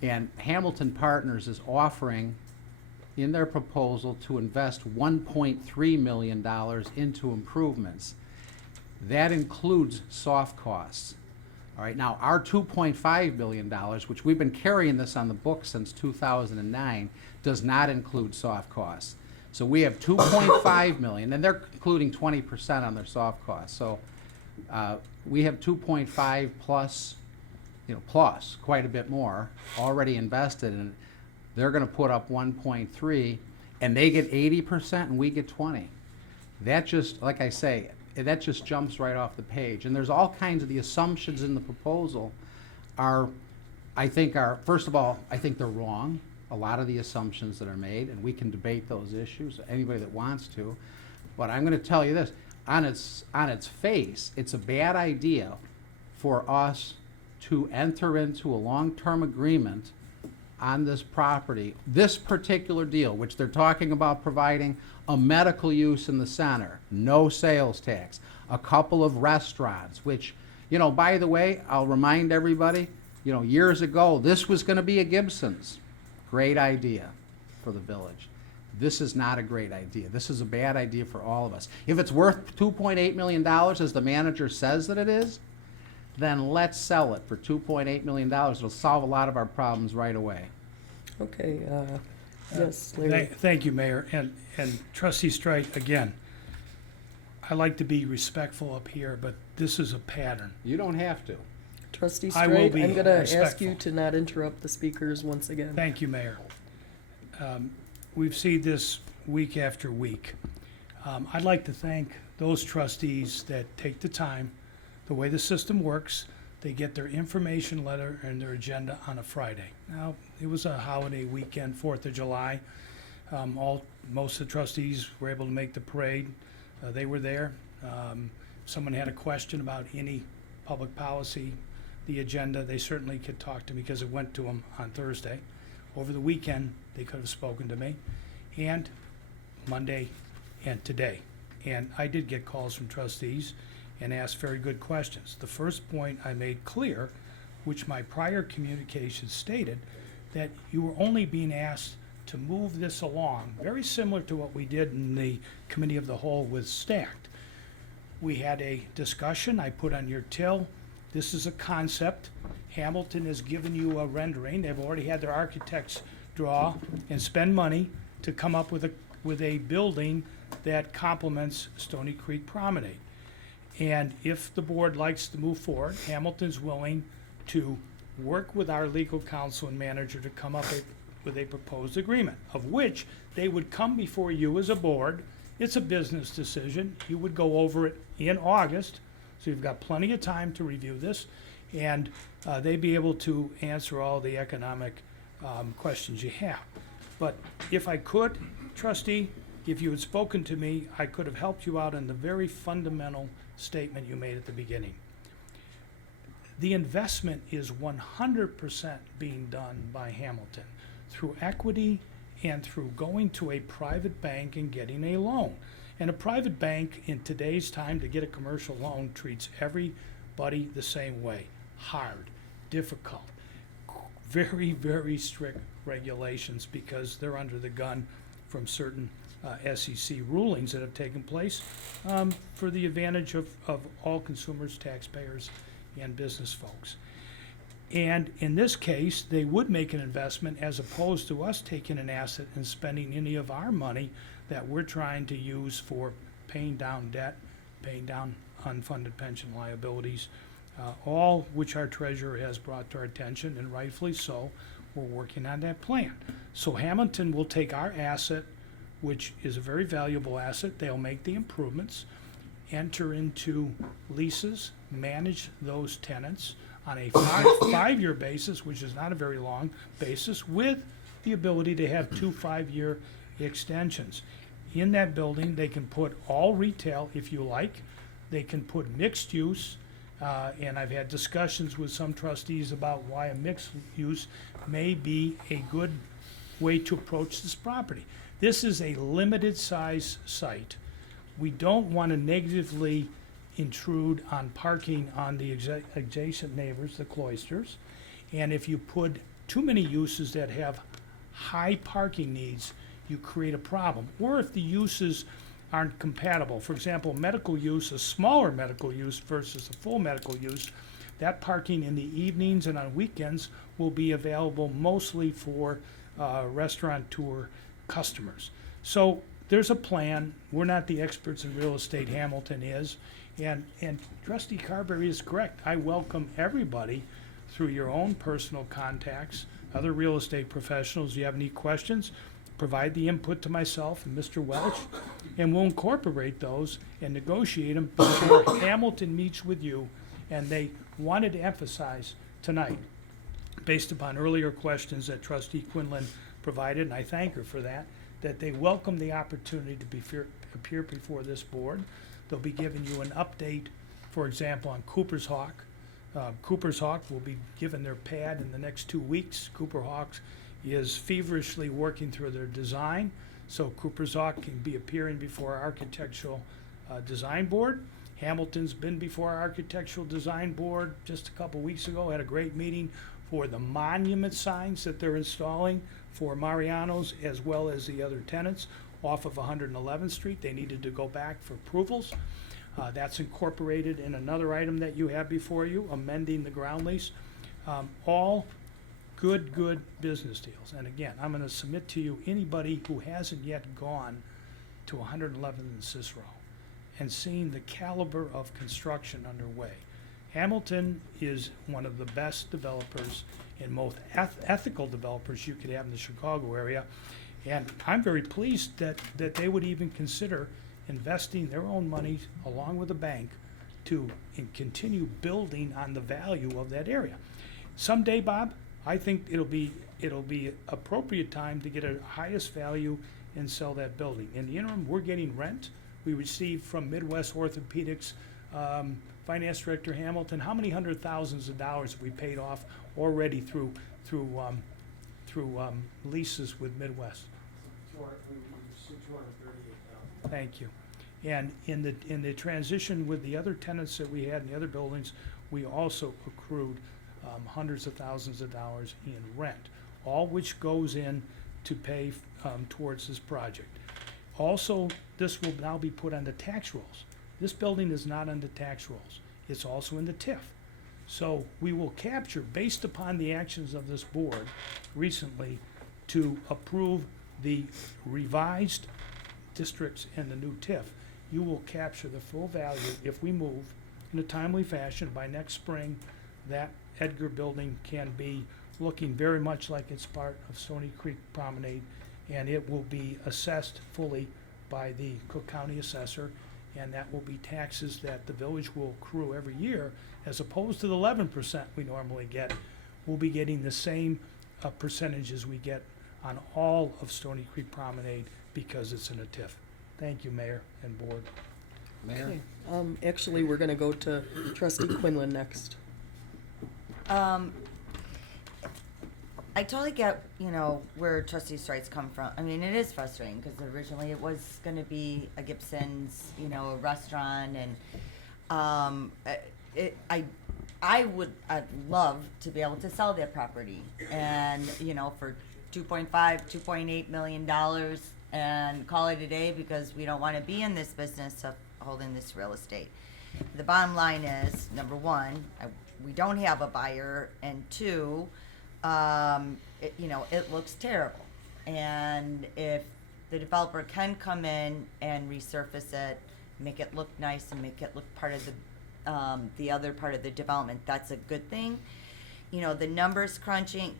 And Hamilton Partners is offering in their proposal to invest $1.3 million into improvements. That includes soft costs. All right, now our $2.5 million, which we've been carrying this on the books since 2009, does not include soft costs. So we have $2.5 million, and they're including 20% on their soft costs. So we have 2.5 plus, plus quite a bit more already invested in it. They're going to put up 1.3, and they get 80%, and we get 20. That just, like I say, that just jumps right off the page. And there's all kinds of the assumptions in the proposal first of all, I think they're wrong. A lot of the assumptions that are made, and we can debate those issues, anybody that wants to. But I'm going to tell you this, on its face, it's a bad idea for us to enter into a long-term agreement on this property, this particular deal, which they're talking about providing a medical use in the center, no sales tax, a couple of restaurants, which, by the way, I'll remind everybody, years ago, this was going to be a Gibson's. Great idea for the village. This is not a great idea. This is a bad idea for all of us. If it's worth $2.8 million, as the manager says that it is, then let's sell it for $2.8 million. It'll solve a lot of our problems right away. Okay, yes, Larry. Thank you, Mayor. And Trustee Strike, again, I like to be respectful up here, but this is a pattern. You don't have to. Trustee I will Straight, be I'm gonna ask respectful. you to not interrupt the speakers once again. Thank you, Mayor. We've seen this week after week. I'd like to thank those trustees that take the time. The way the system works, they get their information letter and their agenda on a Friday. Now, it was a holiday weekend, 4th of July. Most of the trustees were able to make the parade. They were there. Someone had a question about any public policy, the agenda, they certainly could talk to me because it went to them on Thursday. Over the weekend, they could have spoken to me, and Monday and today. And I did get calls from trustees and asked very good questions. The first point I made clear, which my prior communication stated, that you were only being asked to move this along, very similar to what we did in the Committee of the Whole with Stacked. We had a discussion, I put on your till, this is a concept. Hamilton has given you a rendering. They've already had their architects draw and spend money to come up with a building that complements Stony Creek Promenade. And if the board likes to move forward, Hamilton's willing to work with our legal counsel and manager to come up with a proposed agreement, of which they would come before you as a board. It's a business decision. You would go over it in August, so you've got plenty of time to review this, and they'd be able to answer all the economic questions you have. But if I could, trustee, if you had spoken to me, I could have helped you out on the very fundamental statement you made at the beginning. The investment is 100% being done by Hamilton through equity and through going to a private bank and getting a loan. And a private bank in today's time to get a commercial loan treats everybody the same way. Hard, difficult, very, very strict regulations because they're under the gun from certain SEC rulings that have taken place for the advantage of all consumers, taxpayers, and business folks. And in this case, they would make an investment as opposed to us taking an asset and spending any of our money that we're trying to use for paying down debt, paying down unfunded pension liabilities, all which our treasurer has brought to our attention, and rightfully so. We're working on that plan. So Hamilton will take our asset, which is a very valuable asset. They'll make the improvements, enter into leases manage those tenants on a five-year basis, which is not a very long basis, with the ability to have 2 5-year extensions. In that building, they can put all retail if you like. They can put mixed use, and I've had discussions with some trustees about why a mixed use may be a good way to approach this property. This is a limited size site. We don't want to negatively intrude on parking on the adjacent neighbors, the Cloisters. And if you put too many uses that have high parking needs, you create a problem. Or if the uses aren't compatible, for example, medical use, a smaller medical use versus a full medical use, that parking in the evenings and on weekends will be available mostly for restaurateur customers. So there's a plan. We're not the experts in real estate, Hamilton is. And Trustee Carberry is correct. I welcome everybody through your own personal contacts, other real estate professionals. If you have any questions, provide the input to myself and Mr. Welch, and we'll incorporate those and negotiate them before Hamilton meets with you. And they wanted to emphasize tonight, based upon earlier questions that Trustee Quinlan provided, and I thank her for that they welcome the opportunity to appear before this board. They'll be giving you an update, for example, on Cooper's Hawk. Cooper's Hawk will be given their pad in the next 2 weeks. Cooper Hawk is feverishly working through their design, so Cooper's Hawk can be appearing before our Architectural Design Board. Hamilton's been before our Architectural Design Board just a couple weeks ago, had a great meeting for the monument signs that they're installing for Mariano's as well as the other tenants off of 111th Street. They needed to go back for approvals. That's incorporated in another item that you have before you, amending the ground lease. All good business deals. And again, I'm going to submit to you anybody who hasn't yet gone to 111th and Cicero and seen the caliber of construction underway. Hamilton is one of the best developers and most ethical developers you could have in the Chicago area. And I'm very pleased that they would even consider investing their own money along with the bank to continue building on the value of that area. Someday, Bob, I think it'll be appropriate time to get a highest value and sell that building. In the interim, we're getting rent. We received from Midwest Orthopedics, Finance Director Hamilton, how many hundred thousands of dollars have we paid off already through leases with Midwest? $238,000. Thank you. And in the transition with the other tenants that we had in the other buildings, we also accrued hundreds of thousands of dollars in rent, all which goes in to pay towards this project. Also, this will now be put on the tax rolls. This building is not on the tax rolls. It's also in the TIF. So we will capture, based upon the actions of this board recently, to approve the revised districts and the new TIF. You will capture the full value if we move in a timely fashion. By next spring, that Edgar building can be looking very much like it's part of Stony Creek Promenade, and it will be assessed fully by the Cook County assessor, and that will be taxes that the village will accrue every year, as opposed to the 11% we normally get. We'll be getting the same percentages we get on all of Stony Creek Promenade because it's in a TIF. Thank you, Mayor and Board. Mayor? Okay. Actually, we're going to go to Trustee Quinlan next. I totally get, where Trustee Strikes come from. I mean, it is frustrating because originally it was going to be a Gibson's, a restaurant, and I'd love to be able to sell that property, and for $2.8 million, and call it a day because we don't want to be in this business of holding this real estate. The bottom line is, number one, we don't have a buyer, and two, it looks terrible. And if the developer can come in and resurface it, make it look nice, and make it look part of the other part of the development, that's a good thing. The numbers crunching,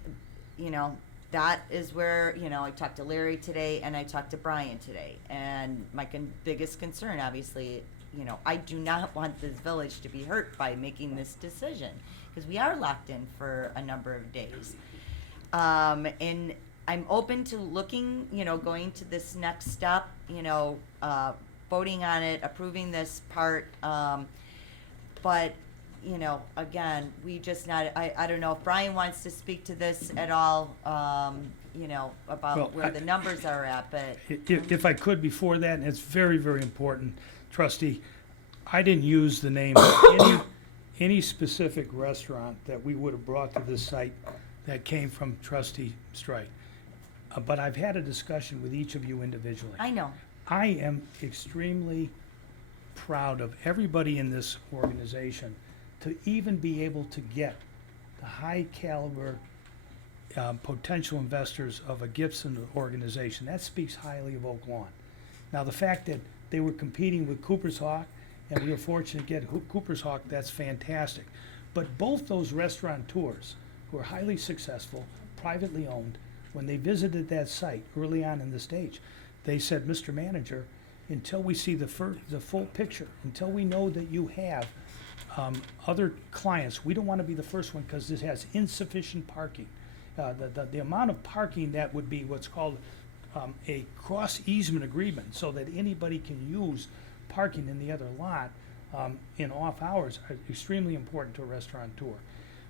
that is where, I talked to Larry today and I talked to Brian today. And my biggest concern, obviously, I do not want this village to be hurt by making this decision, because we are locked in for a number of days. And I'm open to looking, going to this next step, voting on it, approving this part. But, again, we just not, I don't know if Brian wants to speak to this at all, Well, about where the numbers are at, but. If I could before that, and it's very, very important, trustee, I didn't use the name of any specific restaurant that we would have brought to this site that came from trustee Strike. But I've had a discussion with each of you individually. I know. I am extremely proud of everybody in this organization to even be able to get the high caliber potential investors of a Gibson organization. That speaks highly of Oak Lawn. Now, the fact that they were competing with Cooper's Hawk, and we were fortunate to get Cooper's Hawk, that's fantastic. But both those restaurateurs, who are highly successful, privately owned, when they visited that site early on in the stage, they said, Mr. Manager, until we see the full picture, until we know that you have other clients, we don't want to be the first one because this has insufficient parking. The amount of parking that would be what's called a cross easement agreement, so that anybody can use parking in the other lot in off hours, are extremely important to a restaurateur.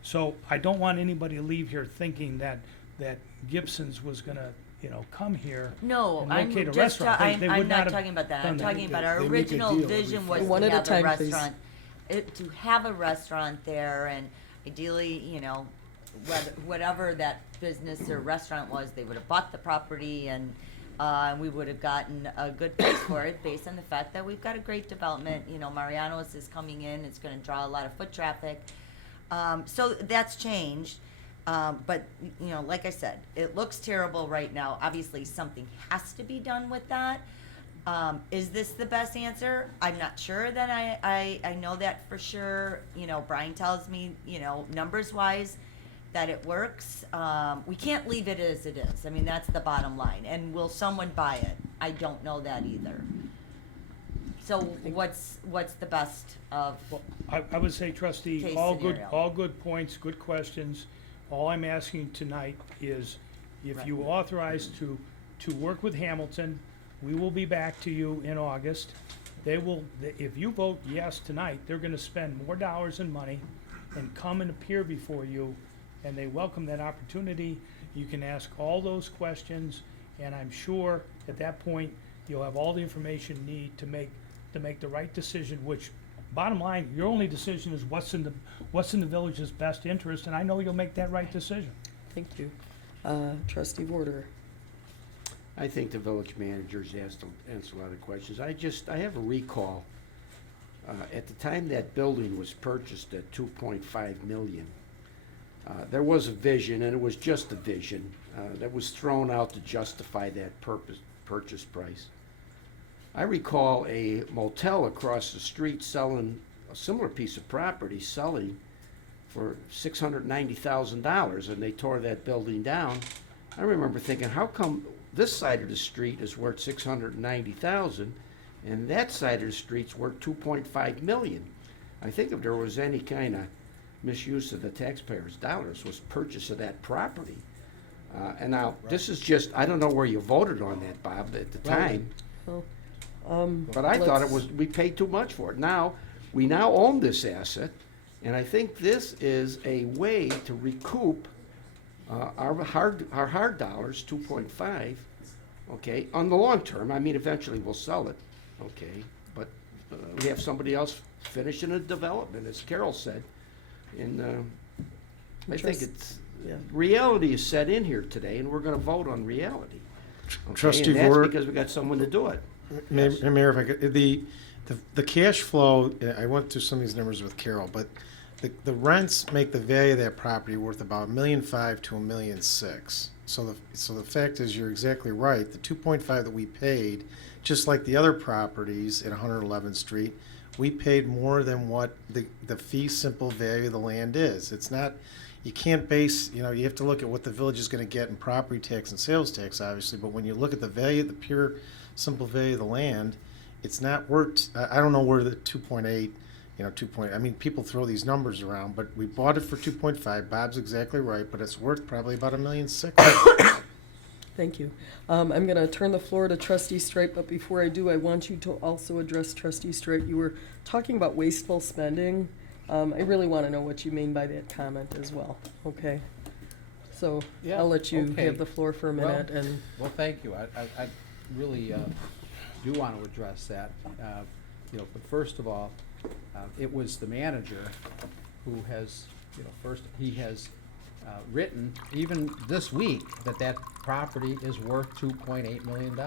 So I don't want anybody to leave here thinking that Gibson's was gonna, come here No, and I'm locate a just, restaurant. They I'm would not have talking about that. done I'm that. talking about our They make a original deal every vision was One to at a have a time, please. restaurant. To have a restaurant there, and ideally, whatever that business or restaurant was, they would have bought the property, and we would have gotten a good price for it based on the fact that we've got a great development. Mariano's is coming in, it's gonna draw a lot of foot traffic. So that's changed. But, like I said, it looks terrible right now. Obviously, something has to be done with that. Is this the best answer? I'm not sure that I know that for sure. Brian tells me, numbers wise, that it works. We can't leave it as it is. I mean, that's the bottom line. And will someone buy it? I don't know that either. So what's the best of? Well, I would say, trustee, Case all scenario. good points, good questions. All I'm asking tonight is if Right. you authorize to work with Hamilton, we will be back to you in August. If you vote yes tonight, they're gonna spend more dollars and money and come and appear before you, and they welcome that opportunity. You can ask all those questions, and I'm sure at that point, you'll have all the information you need to make the right decision, which, bottom line, your only decision is what's in the village's best interest, and I know you'll make that right decision. Thank you. Trustee Warder. I think the village manager's answered a lot of questions. I have a recall. At the time that building was purchased at 2.5 million, there was a vision, and it was just a vision, that was thrown out to justify that purchase price. I recall a motel across the street selling a similar piece of property, selling for $690,000, and they tore that building down. I remember thinking, how come this side of the street is worth $690,000 and that side of the street's worth $2.5 million? I think if there was any kind of misuse of the taxpayers' dollars, was purchase of that property. And now, this is just, I don't know where you voted on that, Bob, at the time. Well, But I thought it let's- was, we paid too much for it. Now, we now own this asset, and I think this is a way to recoup our hard dollars, 2.5, okay, on the long term. I mean, eventually we'll sell it, okay, but we have somebody else finishing the development, as Carol said. And I think Trust- it's, yeah. reality is set in here today, and we're gonna vote on reality. Okay? Trustee And that's Vora- because we got someone to do it. Mayor, if I could, the cash flow, I went through some of these numbers with Carol, but the rents make the value of that property worth about $1.5 million to $1.6 million. So the fact is, you're exactly right. The 2.5 that we paid, just like the other properties at 111th Street, we paid more than what the fee simple value of the land is. It's not, you can't base, you have to look at what the village is going to get in property tax and sales tax, obviously, but when you look at the value, the pure simple value of the land, it's not worth, I don't know where the 2.8, I mean, people throw these numbers around, but we bought it for 2.5. Bob's exactly right, but it's worth probably about $1.6 million. Thank you. I'm going to turn the floor to Trustee Straight, but before I do, I want you to also address Trustee Straight. You were talking about wasteful spending. I really want to know what you mean by that comment as well, okay? So Yeah, I'll let you okay. have the floor for a minute. Well, thank you. I really do want to address that. But first of all, it was the manager who has, first, he has written, even this week, that property is worth $2.8 million.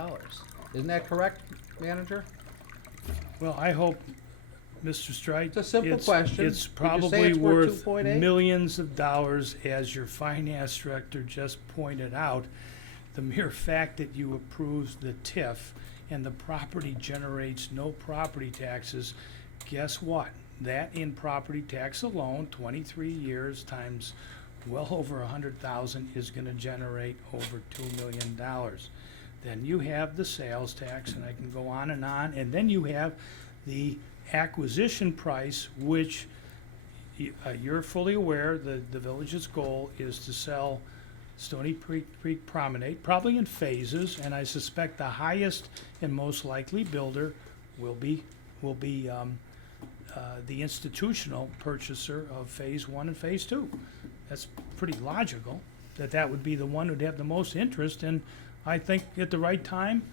Isn't that correct, manager? Well, I hope, Mr. Strite. It's a simple question. It's Did you say probably it's worth worth 2.8? millions of dollars, as your finance director just pointed out. The mere fact that you approved the TIF and the property generates no property taxes, guess what? That in property tax alone, 23 years times well over 100,000 is gonna generate over $2 million. Then you have the sales tax, and I can go on, and then you have the acquisition price, which you're fully aware the village's goal is to sell Stony Creek Promenade, probably in phases, and I suspect the highest and most likely builder will be the institutional purchaser of Phase 1 and Phase 2. That's pretty logical, that would be the one who'd have the most interest, and I think at the right time,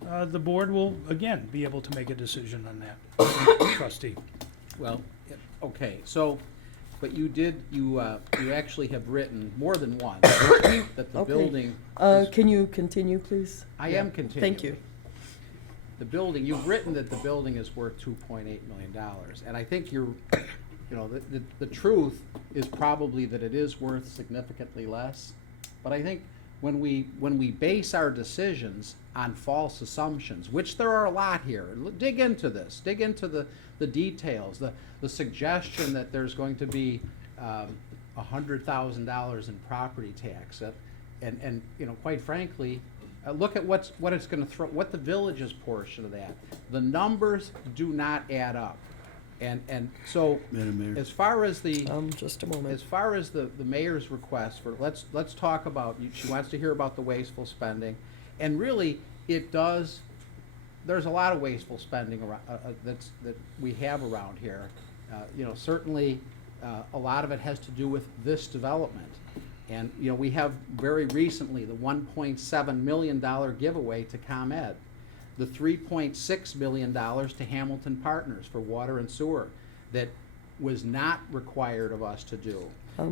the board will, again, be able to make a decision on that, trustee. Well, okay, so, but you actually have written more than once that the Okay. building. Can you continue, please? I am continuing. Thank you. The building, you've written that the building is worth $2.8 million, and I think the truth is probably that it is worth significantly less. But I think when we base our decisions on false assumptions, which there are a lot here, dig into this, dig into the details, the suggestion that there's going to be $100,000 in property tax, and quite frankly, look at what it's going to throw, what the village's portion of that. The numbers do not add up, and so Madam Mayor. as far as the just a moment. as far as the mayor's request for let's talk about, she wants to hear about the wasteful spending, and really it does. There's a lot of wasteful spending around that we have around here. Certainly a lot of it has to do with this development. And, we have very recently the $1.7 million giveaway to ComEd, the $3.6 million to Hamilton Partners for water and sewer that was not required of us to do.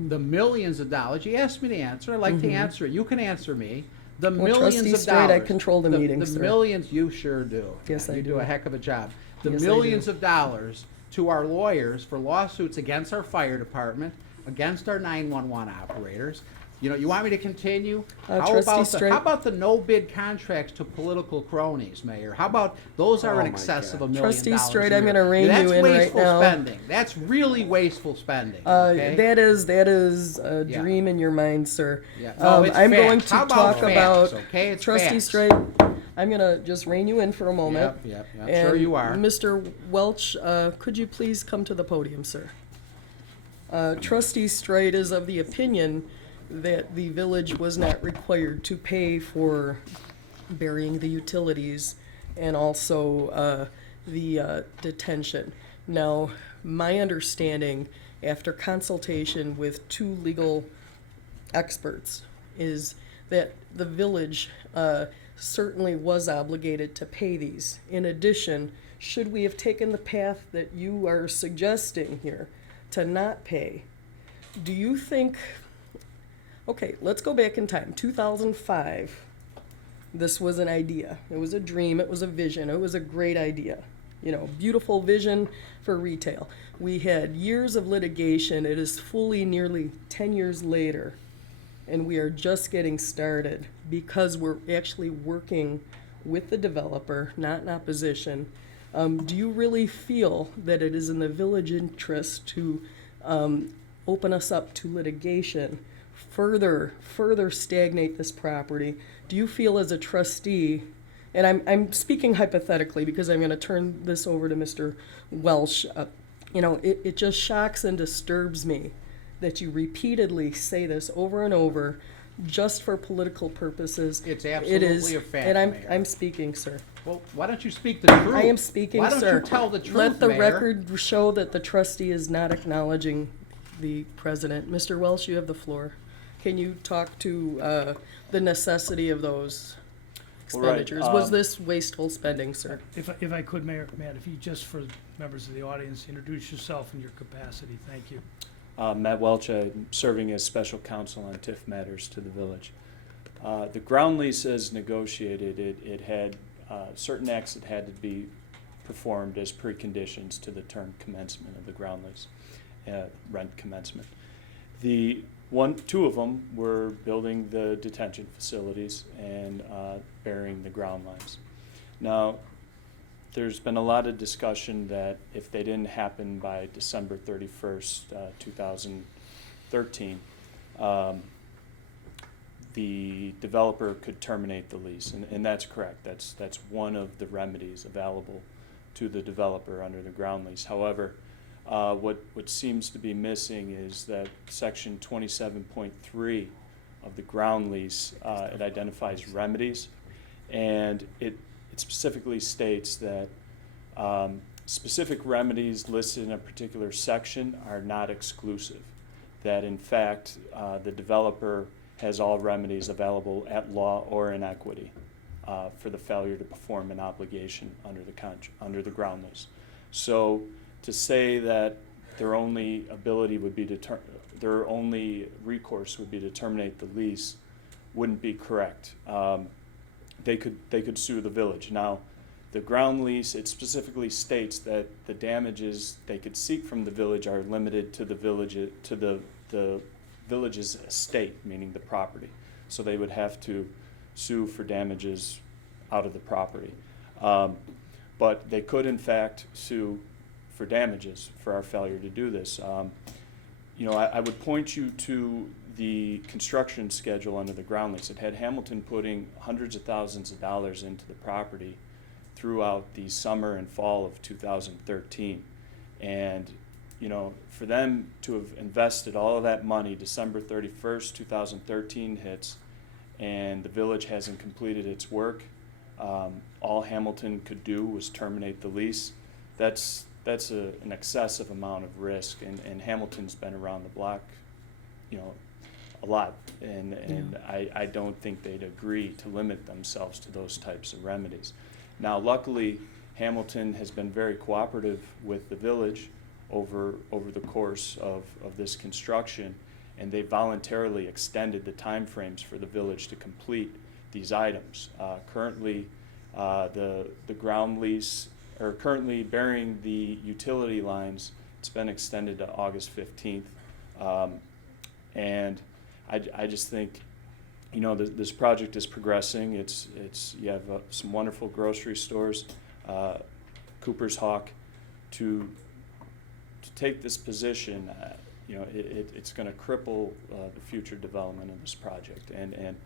The millions of dollars, you asked me to answer, I'd like to answer it. You can answer me. The Well, millions Trustee of Straight, dollars. I control the meetings, The sir. millions, you sure do. Yes, I You do. do a heck of a job. The Yes, I millions do. of dollars to our lawyers for lawsuits against our fire department, against our 911 operators. You want me to continue? Trustee Straight. How about the no bid contracts to political cronies, Mayor? How about those are in Oh, my excess of $1 God. million? Trustee Straight, a I'm year. gonna rein That's you in right wasteful now. spending. That's really wasteful spending. Okay? That is a Yeah. dream in your mind, sir. Yeah. No, it's I'm facts. going to How about talk facts, about okay? It's Trustee facts. Straight. I'm gonna just rein you in for a moment. Yep. And Sure you are. Mr. Welch, could you please come to the podium, sir? Trustee Straight is of the opinion that the village was not required to pay for burying the utilities and also the detention. Now, my understanding, after consultation with two legal experts, is that the village certainly was obligated to pay these. In addition, should we have taken the path that you are suggesting here to not pay, do you think, okay, let's go back in time, 2005, this was an idea, it was a dream, it was a vision, it was a great idea, beautiful vision for retail. We had years of litigation, it is fully nearly 10 years later, and we are just getting started because we're actually working with the developer, not in opposition. Do you really feel that it is in the village interest to open us up to litigation, further stagnate this property? Do you feel as a trustee, and I'm speaking hypothetically because I'm going to turn this over to Mr. Welsh. You know, it just shocks and disturbs me that you repeatedly say this over and over just for political purposes. It's It absolutely is, a fact, and Mayor. I'm speaking, sir. Well, why don't you speak the truth? I am speaking, Why don't sir. you tell the truth, Let the Mayor? record show that the trustee is not acknowledging the president. Mr. Welsh, you have the floor. Can you talk to the necessity of those expenditures? Was this wasteful spending, sir? If I could, Mayor, Matt, if you just for members of the audience, introduce yourself and your capacity. Thank you. Matt Welch, serving as special counsel on TIF matters to the village. The ground lease as negotiated, it had certain acts that had to be performed as preconditions to the term commencement of the ground lease, rent commencement. Two of them were building the detention facilities and burying the ground lines. Now, there's been a lot of discussion that if they didn't happen by December 31st, 2013, the developer could terminate the lease, and that's correct. That's one of the remedies available to the developer under the ground lease. However, what seems to be missing is that section 27.3 of the ground lease, it identifies remedies, and it specifically states that specific remedies listed in a particular section are not exclusive. That in fact, the developer has all remedies available at law or in equity for the failure to perform an obligation under the ground lease. So to say that their only ability would be their only recourse would be to terminate the lease wouldn't be correct. They could sue the village. Now, the ground lease, it specifically states that the damages they could seek from the village are limited to the village's estate, meaning the property. So they would have to sue for damages out of the property. But they could in fact sue for damages for our failure to do this. I would point you to the construction schedule under the ground lease. It had Hamilton putting hundreds of thousands of dollars into the property throughout the summer and fall of 2013. And for them to have invested all of that money, December 31st, 2013 hits, and the village hasn't completed its work, all Hamilton could do was terminate the lease. That's an excessive amount of risk, and Hamilton's been around the block, a lot, and I don't think they'd agree to limit themselves to those types of remedies. Now, luckily, Hamilton has been very cooperative with the village over the course of this construction, and they voluntarily extended the timeframes for the village to complete these items. Currently, the ground lease, or currently burying the utility lines, it's been extended to August 15th. And I just think, this project is progressing. You have some wonderful grocery stores, Cooper's Hawk, to take this position. It's going to cripple the future development of this project, and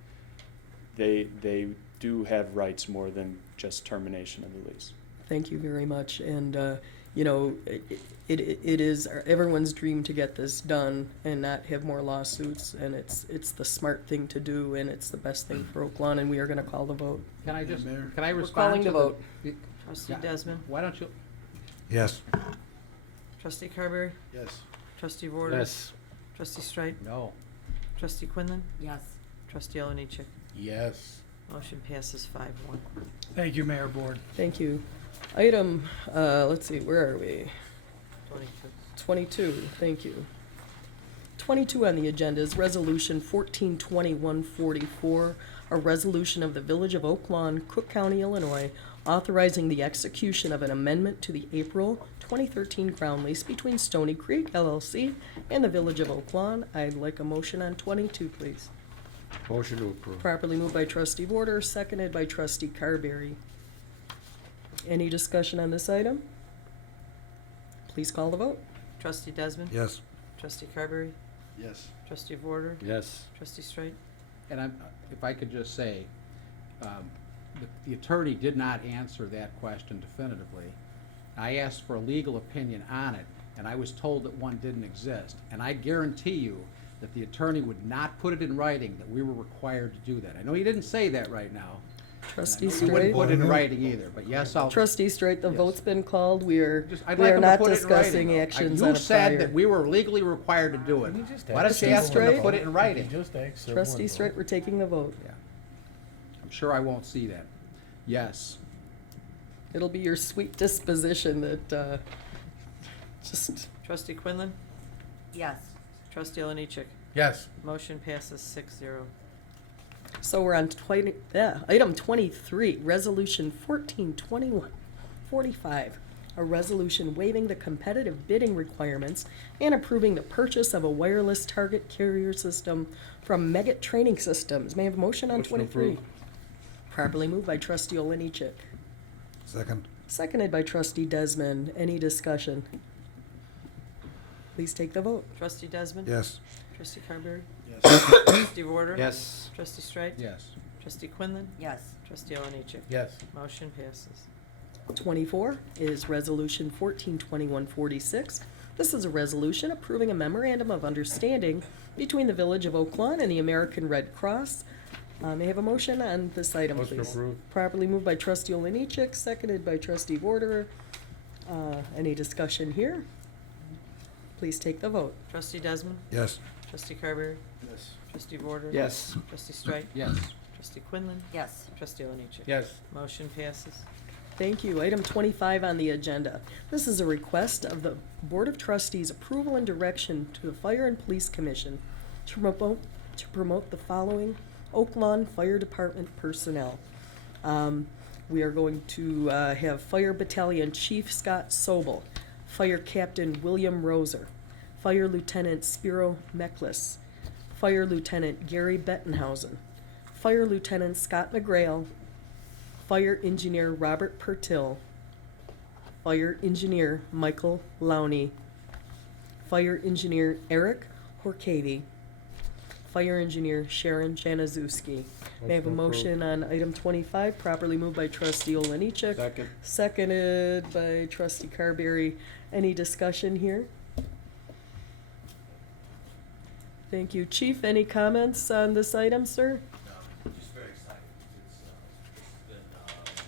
they do have rights more than just termination of the lease. Thank you very much. And, it is everyone's dream to get this done and not have more lawsuits. And it's the smart thing to do, and it's the best thing for Oak Lawn, and we are going to call the vote. Can I We're respond calling to the vote. Trustee Desmond? Why don't you? Yes. Trustee Carberry? Yes. Trustee Vorder? Yes. Trustee Streit? No. Trustee Quinlan? Yes. Trustee Oliniechek? Yes. Motion passes 5-1. Thank you, Mayor, Board. Thank you. Item, let's see, where are we? 22, thank you. 22 on the agenda is Resolution 142144, a resolution of the Village of Oak Lawn, Cook County, Illinois, authorizing the execution of an amendment to the April 2013 ground lease between Stony Creek LLC and the Village of Oak Lawn. I'd like a motion on 22, please. Motion to approve. Properly moved by Trustee Vorder, seconded by Trustee Carberry. Any discussion on this item? Please call the vote. Trustee Desmond? Yes. Trustee Carberry? Yes. Trustee Vorder? Yes. Trustee Streit? And if I could just say, the attorney did not answer that question definitively. I asked for a legal opinion on it, and I was told that one didn't exist. And I guarantee you that the attorney would not put it in writing that we were required to do that. I know he didn't say that right now. Trustee He wouldn't Straight? put it in writing either, but yes, I'll. Trustee Straight, the Yes. vote's been called. We are I'd we like are him to not put it in writing, discussing though. actions on a You said prior. that we were legally required to do it. Why don't you Trustee ask him to Straight? put it in writing? Trustee Straight, we're taking the vote. Yeah. I'm sure I won't see that. Yes. It'll be your sweet disposition that just. Trustee Quinlan? Yes. Trustee Oliniechek? Yes. Motion passes 6-0. So we're on item 23, resolution 142145, a resolution waiving the competitive bidding requirements and approving the purchase of a wireless target carrier system from Megget Training Systems. May I have a motion on Motion 23? approved. Properly moved by trustee Oliniechek. Second. Seconded by trustee Desmond. Any discussion? Please take the vote. Trustee Desmond? Yes. Trustee Carberry? Yes. Trustee Warder? Yes. Trustee Strike? Yes. Trustee Quinlan? Yes. Trustee Oliniechek? Yes. Motion passes. 24 is Resolution 142146. This is a resolution approving a memorandum of understanding between the Village of Oak Lawn and the American Red Cross. May I have a motion on this item, please? Motion approved. Properly moved by trustee Oliniechek, seconded by trustee Warder. Any discussion here? Please take the vote. Trustee Desmond? Yes. Trustee Carberry? Yes. Trustee Warder? Yes. Trustee Strike? Yes. Trustee Quinlan? Yes. Trustee Oliniechek? Yes. Motion passes. Thank you. Item 25 on the agenda. This is a request of the Board of Trustees approval and direction to the Fire and Police Commission to promote the following Oak Lawn Fire Department personnel. We are going to have Fire Battalion Chief Scott Sobel, Fire Captain William Roser, Fire Lieutenant Spiro Meklis, Fire Lieutenant Gary Bettenhausen, Fire Lieutenant Scott McGrail, Fire Engineer Robert Pertil, Fire Engineer Michael Lowney, Fire Engineer Eric Horkavy, Fire Engineer Sharon Januszewski. May I have a motion on item 25, properly moved by trustee Oliniechek. Second. Seconded by trustee Carberry. Any discussion here? Thank you. Chief, any comments on this item, sir? Just very excited. It's been,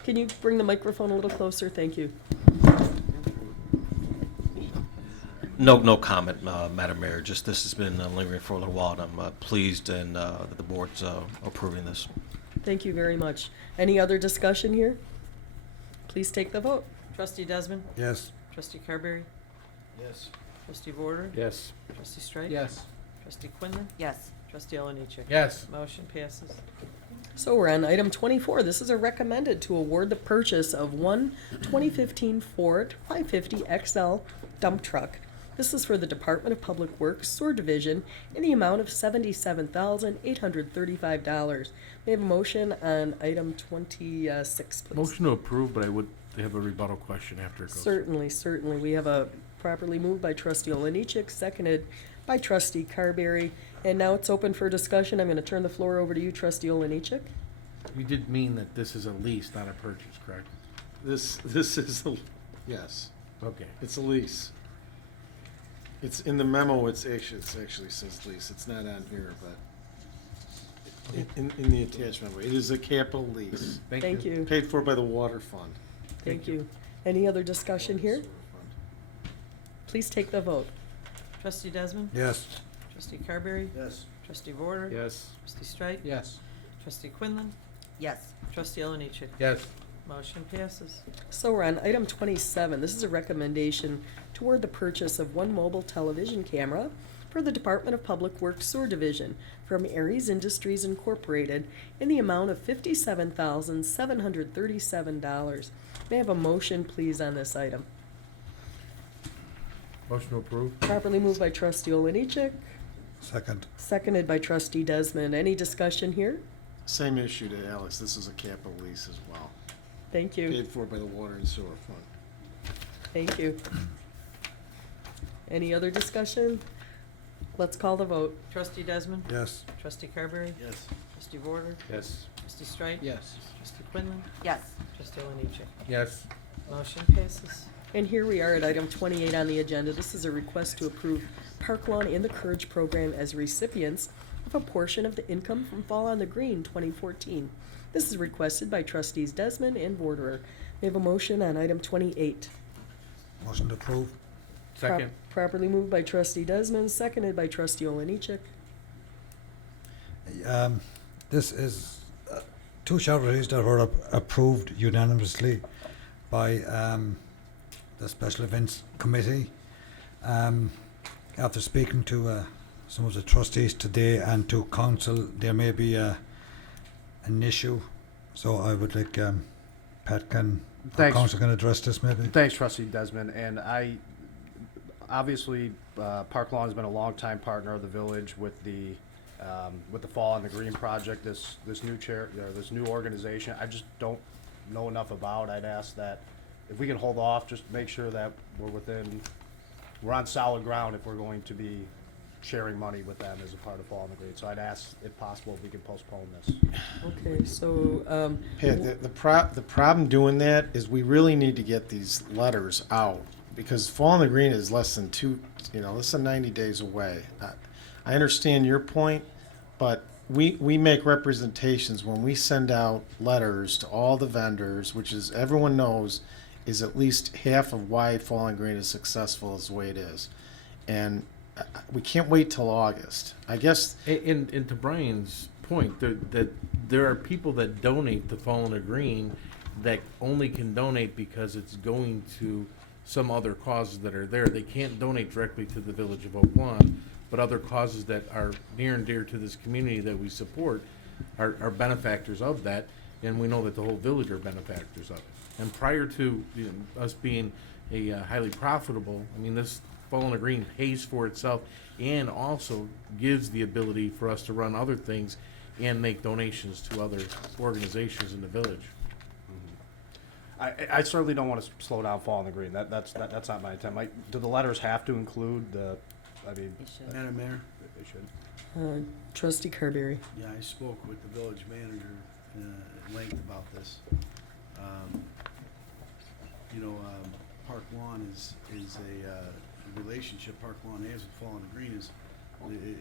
Can you bring the microphone a little closer? Thank you. No comment, Madam Mayor. Just this has been lingering for a little while, and I'm pleased and that the board's approving this. Thank you very much. Any other discussion here? Please take the vote. Trustee Desmond? Yes. Trustee Carberry? Yes. Trustee Warder? Yes. Trustee Strike? Yes. Trustee Quinlan? Yes. Trustee Oliniechek? Yes. Motion passes. So we're on item 24. This is a recommended to award the purchase of one 2015 Ford 550 XL dump truck. This is for the Department of Public Works Sewer Division in the amount of $77,835. May I have a motion on item 26, please? Motion to approve, but I would have a rebuttal question after it goes. Certainly. We have a properly moved by trustee Oliniechek, seconded by trustee Carberry. And now it's open for discussion. I'm going to turn the floor over to you, trustee Oliniechek. You did mean that this is a lease, not a purchase, correct? This is a, yes, Okay. it's a lease. It's in the memo, it actually says lease, it's not on here, but in the attachment, it is a capital lease. Thank you. Paid for by the water fund. Thank you. Any other discussion here? Please take the vote. Trustee Desmond? Yes. Trustee Carberry? Yes. Trustee Warder? Yes. Trustee Strike? Yes. Trustee Quinlan? Yes. Trustee Oliniechek? Yes. Motion passes. So we're on item 27. This is a recommendation toward the purchase of one mobile television camera for the Department of Public Works Sewer Division from Aries Industries Incorporated in the amount of $57,737. May I have a motion, please, on this item? Motion to approve. Properly moved by trustee Oliniechek, Second. seconded by trustee Desmond. Any discussion here? Same issue to Alex, this is a capital lease as well. Thank you. Paid for by the water and sewer fund. Thank you. Any other discussion? Let's call the vote. Trustee Desmond? Yes. Trustee Carberry? Yes. Trustee Warder? Yes. Trustee Strike? Yes. Trustee Quinlan? Yes. Trustee Oliniechek? Yes. Motion passes. And here we are at item 28 on the agenda. This is a request to approve Park Lawn in the Courage program as recipients of a portion of the income from Fall on the Green 2014. This is requested by trustees Desmond and Borderer. We have a motion on item 28. Motion to approve. Second. Properly moved by trustee Desmond, seconded by trustee Oliniechek. This is two charities that were approved unanimously by the Special Events Committee. After speaking to some of the trustees today and to council, there may be an issue. So I would like Pat council can address this maybe. Thanks, Trustee Desmond. And obviously, Park Lawn has been a longtime partner of the village with the Fall on the Green project. This new organization, I just don't know enough about. I'd ask that if we can hold off, just make sure that we're on solid ground if we're going to be sharing money with them as a part of Fall on the Green. So I'd ask, if possible, if we could postpone this. Okay, so, Pat, the problem doing that is we really need to get these letters out, because Fall on the Green is less than 90 days away. I understand your point, but we make representations when we send out letters to all the vendors, which is, everyone knows, is at least half of why Fall on Green is successful as the way it is. And we can't wait till August. I guess. And to Brian's point, that there are people that donate to Fall on the Green that only can donate because it's going to some other causes that are there. They can't donate directly to the Village of Oak Lawn, but other causes that are near and dear to this community that we support are benefactors of that, and we know that the whole village are benefactors of it. And prior to us being a highly profitable, I mean, this Fall on the Green pays for itself and also gives the ability for us to run other things and make donations to other organizations in the village. I certainly don't want to slow down Fall on the Green. That's not my intent. Do the letters have to include Madam Mayor? They should. trustee Carberry. Yeah, I spoke with the village manager at length about this. Park Lawn is a relationship Park Lawn has with Fall on the Green is,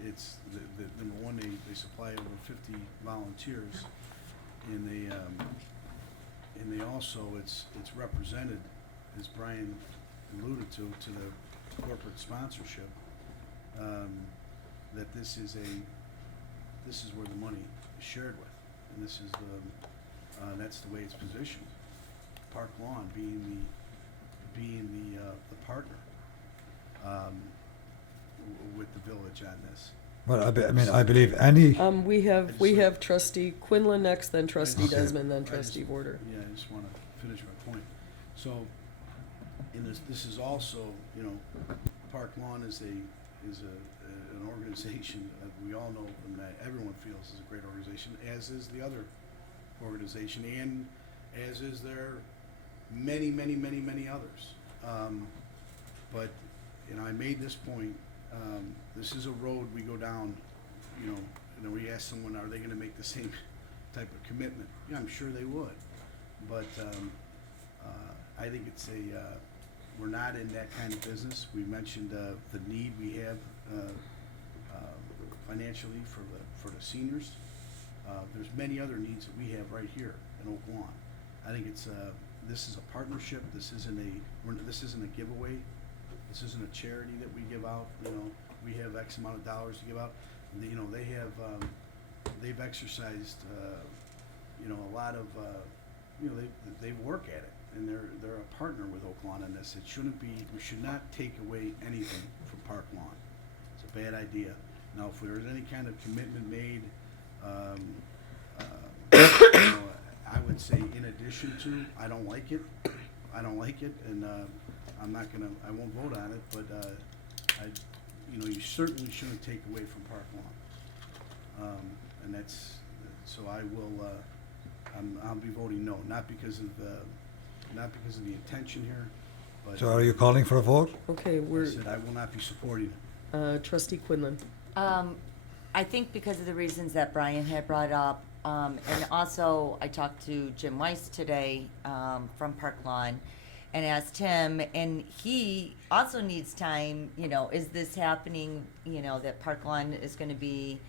it's the number one, they supply over 50 volunteers, and they also, it's represented, as Brian alluded to the corporate sponsorship, that this is where the money is shared with, and this is that's the way it's positioned. Park Lawn being the partner with the village on this. Well, I believe any. We have trustee Quinlan next, then trustee Okay. Desmond, then trustee Border. Yeah, I just want to finish my point. So, this is also, Park Lawn is an organization that we all know and that everyone feels is a great organization, as is the other organization, and as is there many others. But I made this point. This is a road we go down. We ask someone, are they going to make the same type of commitment? Yeah, I'm sure they would. But I think it's we're not in that kind of business. We mentioned the need we have financially for the seniors. There's many other needs that we have right here in Oak Lawn. I think this is a partnership. This isn't a giveaway. This isn't a charity that we give out. We have X amount of dollars to give out. They have they've exercised a lot of they work at it, and they're a partner with Oak Lawn on this. We should not take away anything from Park Lawn. It's a bad idea. Now, if there is any kind of commitment made, I would say in addition to, I don't like it, and I won't vote on it, but you certainly shouldn't take away from Park Lawn. And that's, so I will, I'll be voting no, not because of the intention here, but. So are you calling for a vote? Okay, I said I will not be supporting it. Trustee Quinlan. I think because of the reasons that Brian had brought up, And also, I talked to Jim Weiss today, from Park Lawn, and asked him, and he also needs time, you know, is this happening, you know, that Park Lawn is gonna be,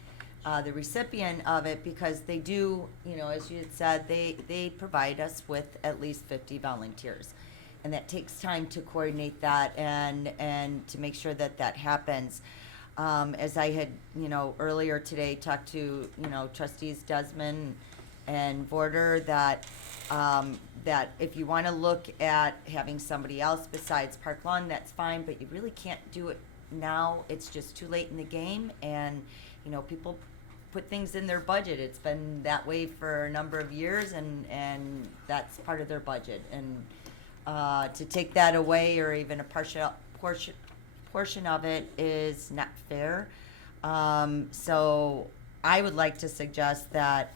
the recipient of it, because they do, you know, as you had said, they provide us with at least 50 volunteers. And that takes time to coordinate that and to make sure that that happens. As I had, you know, earlier today talked to, you know, Trustees Desmond and Border, that, that if you wanna look at having somebody else besides Park Lawn, that's fine, but you really can't do it now. It's just too late in the game, and, you know, people put things in their budget. It's been that way for a number of years, and that's part of their budget. And to take that away, or even a portion of it, is not fair. So I would like to suggest that,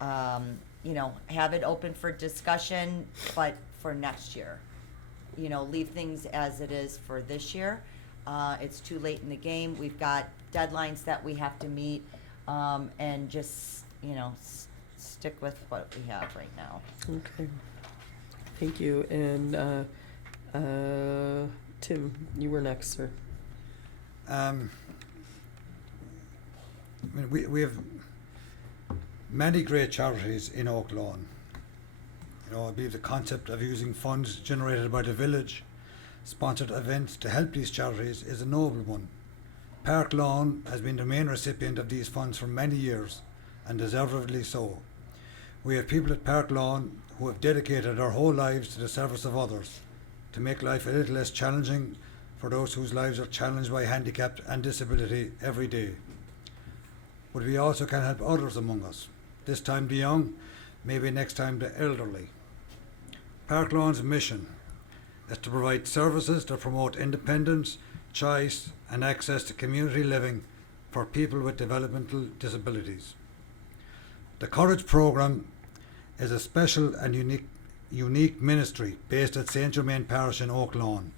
you know, have it open for discussion, but for next year. You know, leave things as it is for this year. It's too late in the game. We've got deadlines that we have to meet, and just, you know, stick with what we have right now. Okay. Thank you. And Tim, you were next, sir. I mean, we have many great charities in Oak Lawn. You know, I believe the concept of using funds generated by the village sponsored events to help these charities is a noble one. Park Lawn has been the main recipient of these funds for many years, and deservedly so. We have people at Park Lawn who have dedicated their whole lives to the service of others, to make life a little less challenging for those whose lives are challenged by handicap and disability every day. But we also can help others among us, this time the young, maybe next time the elderly. Park Lawn's mission is to provide services that promote independence, choice and access to community living for people with developmental disabilities. The Courage Programme is a special and unique ministry based at St. Germain Parish in Oak Lawn.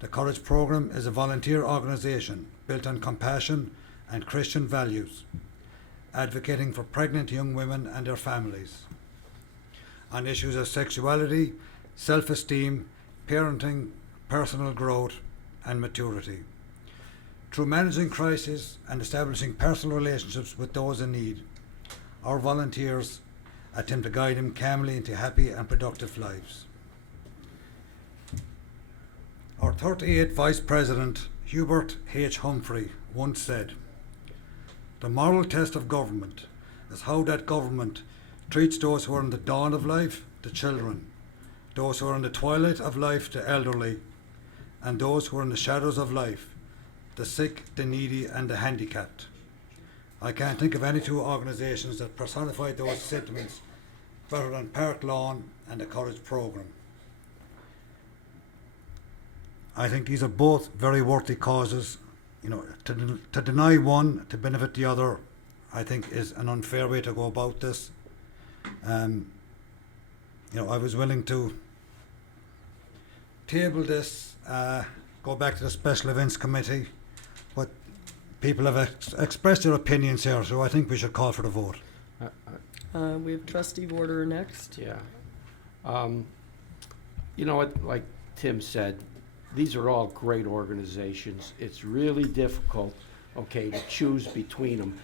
The Courage Programme is a volunteer organisation built on compassion and Christian values, advocating for pregnant young women and their families, on issues of sexuality, self-esteem, parenting, personal growth and maturity. Through managing crises and establishing personal relationships with those in need, our volunteers attempt to guide them calmly into happy and productive lives. Our 38th Vice President, Hubert H. Humphrey, once said, "The moral test of government is how that government treats those who are in the dawn of life, the children, those who are in the twilight of life, the elderly, and those who are in the shadows of life, the sick, the needy, and the handicapped." I can't think of any two organisations that personify those sentiments better than Park Lawn and the Courage Programme. I think these are both very worthy causes. You know, to deny one to benefit the other, I think, is an unfair way to go about this. You know, I was willing to table this, go back to the Special Events Committee, but people have expressed their opinions here, so I think we should call for the vote. We have Trustee Border next. Yeah. You know what, like Tim said, these are all great organizations. It's really difficult, okay, to choose between them.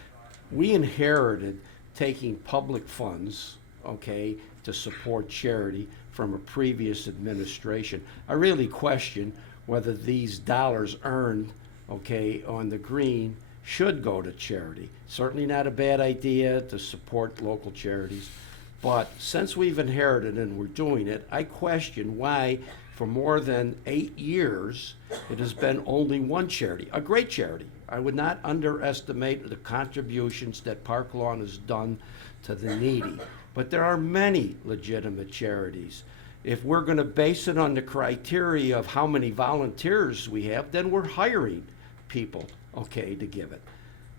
We inherited taking public funds, okay, to support charity from a previous administration. I really question whether these dollars earned, okay, on the green should go to charity. Certainly not a bad idea to support local charities, but since we've inherited and we're doing it, I question why for more than 8 years it has been only one charity, a great charity. I would not underestimate the contributions that Park Lawn has done to the needy, but there are many legitimate charities. If we're going to base it on the criteria of how many volunteers we have, then we're hiring people, okay, to give it.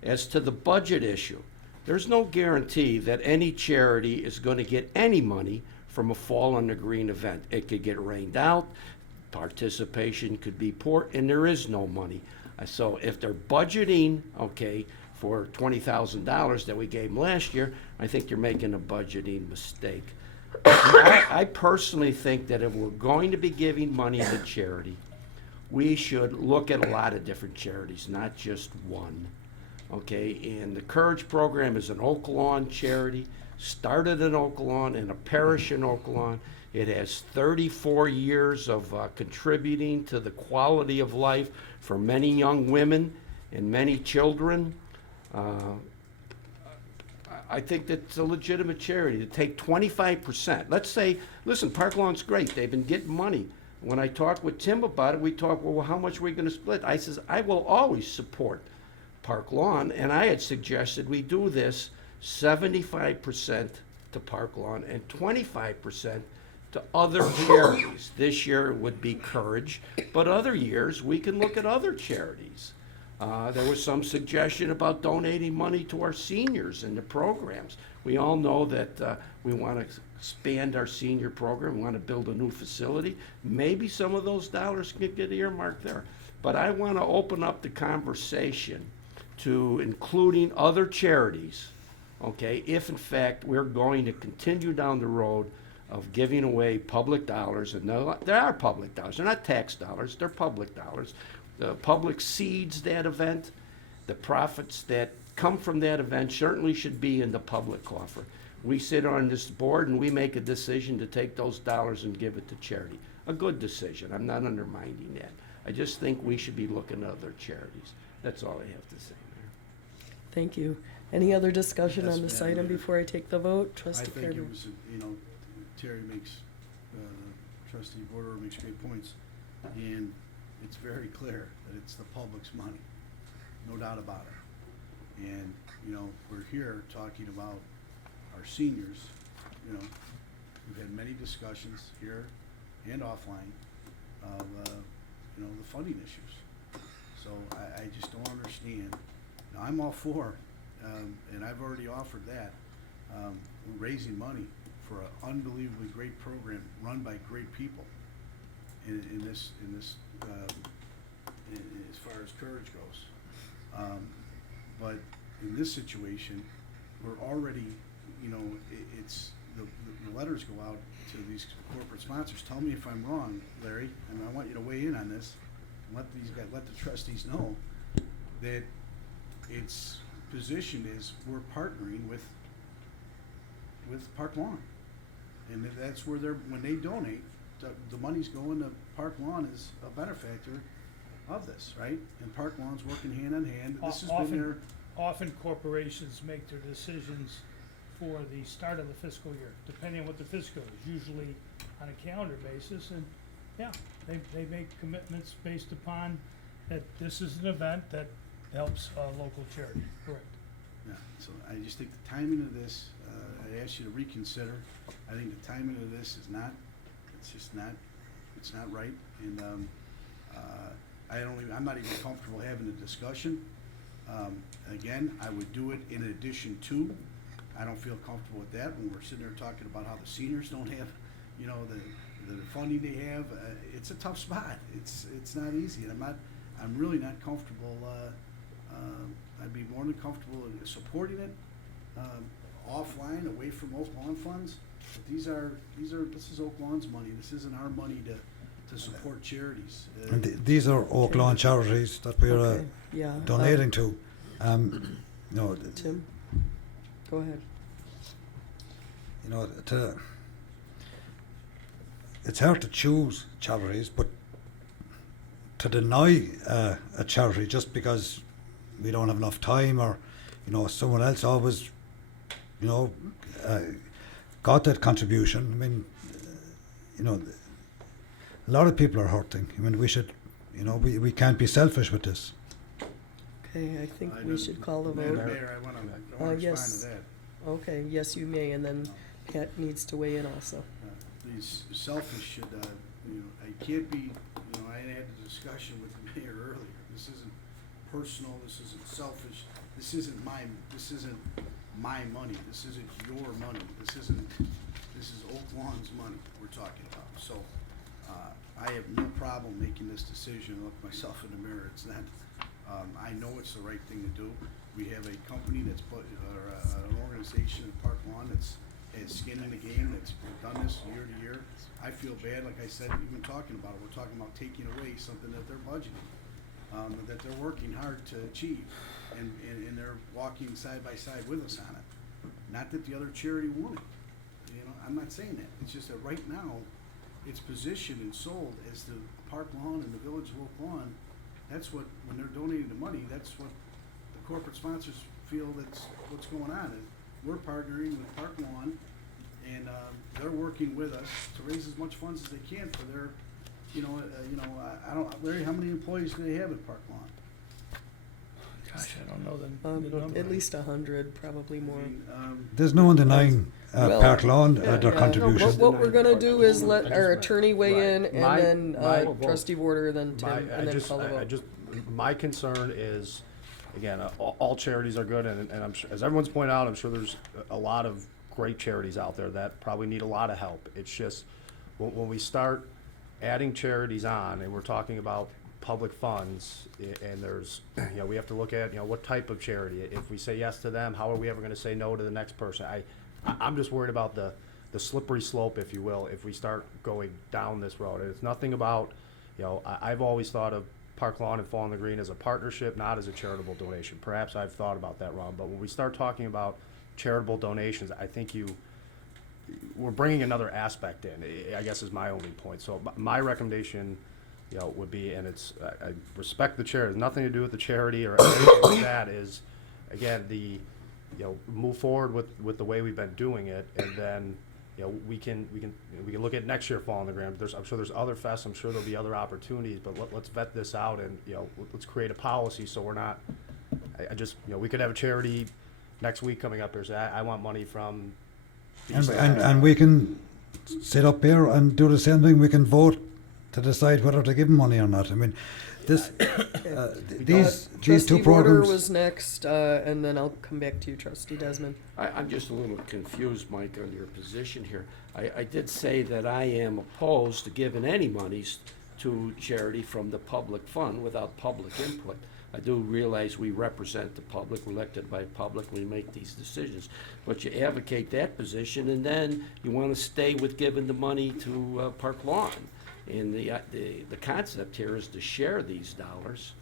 As to the budget issue, there's no guarantee that any charity is going to get any money from a Fall on the Green event. It could get rained out, participation could be poor, and there is no money. So if they're budgeting, okay, for $20,000 that we gave them last year, I think you're making a budgeting mistake. I personally think that if we're going to be giving money to charity, we should look at a lot of different charities, not just one. Okay, and the Courage Program is an Oak Lawn charity, started in Oak Lawn, in a parish in Oak Lawn. It has 34 years of contributing to the quality of life for many young women and many children. I think that's a legitimate charity to take 25%. Let's say, listen, Park Lawn's great. They've been getting money. When I talked with Tim about it, we talked, well, how much are we going to split? I says, I will always support Park Lawn, and I had suggested we do this 75% to Park Lawn and 25% to other charities. This year it would be Courage, but other years we can look at other charities. There was some suggestion about donating money to our seniors and the programs. We all know that we want to expand our senior program, we want to build a new facility. Maybe some of those dollars can get earmarked there. But I want to open up the conversation to including other charities, okay, if in fact we're going to continue down the road of giving away public dollars, and there are public dollars, they're not tax dollars, they're public dollars. The public seeds that event, the profits that come from that event certainly should be in the public coffer. We sit on this board and we make a decision to take those dollars and give it to charity. A good decision, I'm not undermining that. I just think we should be looking at other charities. That's all I have to say, Mayor. Thank you. Any other discussion Yes, on this Madam item Mayor. before I take the vote? I Trustee think Fairburn. it was, Terry makes, trustee Bordeaux makes great points. And it's very clear that it's the public's money, no doubt about it. And, we're here talking about our seniors, we've had many discussions here and offline of, the funding issues. So I just don't understand. Now, I'm all for, and I've already offered that, raising money for an unbelievably great program run by great people in this as far as Courage goes. But in this situation, we're already, it's the letters go out to these corporate sponsors. Tell me if I'm wrong, Larry, and I want you to weigh in on this. Let the trustees know that its position is we're partnering with Park Lawn, and that's where when they donate, the money's going to Park Lawn as a benefactor of this, right? And Park Lawn's working hand in hand. This has been their. Often corporations make their decisions for the start of the fiscal year, depending on what the fiscal is, usually on a calendar basis, and yeah, they make commitments based upon that this is an event that helps a local charity, correct? Yeah, so I just think the timing of this, I ask you to reconsider. I think the timing of this is not, it's not right, and I'm not even comfortable having a discussion. Again, I would do it in addition to. I don't feel comfortable with that when we're sitting there talking about how the seniors don't have, the funding they have. It's a tough spot. It's not easy, and I'm really not comfortable. I'd be more than comfortable in supporting it offline, away from Oak Lawn funds. But this is Oak Lawn's money. This isn't our money to support charities. And these are Oak Lawn charities that we're Okay, yeah, donating to. Tim, go ahead. It's hard to choose charities, but to deny a charity just because we don't have enough time, or someone else always got that contribution. I mean, a lot of people are hurting. I mean, we should, we can't be selfish with this. Okay, I think we should call the vote. Mayor, I want to respond yes. to that. Okay, yes, you may, and then Pat needs to weigh in also. These selfish should, I can't be, I had a discussion with the mayor earlier. This isn't personal, this isn't selfish, this isn't my money, this isn't your money, this is Oak Lawn's money we're talking about. So, I have no problem making this decision, look myself in the mirror. It's not, I know it's the right thing to do. We have a company that's put, or an organization in Park Lawn that's has skin in the game, that's done this year to year. I feel bad, like I said, even talking about it, we're talking about taking away something that they're budgeting, that they're working hard to achieve, and they're walking side by side with us on it. Not that the other charity won it, you know, I'm not saying that, it's just that right now, it's positioned and sold as the Park Lawn and the Village of Oak Lawn. That's what, when they're donating the money, that's what the corporate sponsors feel that's what's going on. And we're partnering with Park Lawn, and they're working with us to raise as much funds as they can for their, I don't, Larry, how many employees do they have at Park Lawn? Gosh, I don't know the number. At least 100, probably more. There's no one denying Well, Park Lawn yeah, their yeah. contribution. No, what we're gonna do is let our attorney weigh in, and My- then my- trustee Warder, then Tim, My- and then call the vote. My concern is, again, all charities are good, and I'm sure, as everyone's pointed out, I'm sure there's a lot of great charities out there that probably need a lot of help. It's just, when we start adding charities on, and we're talking about public funds, and there's, we have to look at, what type of charity. If we say yes to them, how are we ever gonna say no to the next person? I'm just worried about the slippery slope, if you will, if we start going down this road. And it's nothing about, I've always thought of Park Lawn and Fall in the Green as a partnership, not as a charitable donation. Perhaps I've thought about that wrong, but when we start talking about charitable donations, I think we're bringing another aspect in, I guess is my only point. So my recommendation, would be, and it's, I respect the chair, it has nothing to do with the charity or anything like that, is, again, move forward with the way we've been doing it, and then, we can look at next year Fall in the Green. I'm sure there's other fests, I'm sure there'll be other opportunities, but let's vet this out, and, let's create a policy so we're not, I just, we could have a charity next week coming up here, say, I want money from these And we can sit up here and do the same thing. We can vote to decide whether to give them money or not. I mean, these Trustee two Warder programs. was next, and then I'll come back to you, Trustee Desmond. I'm just a little confused, Mike, on your position here. I did say that I am opposed to giving any monies to charity from the public fund without public input. I do realize we represent the public, we're elected by public, we make these decisions. But you advocate that position, and then you want to stay with giving the money to Park Lawn. And the concept here is to share these dollars,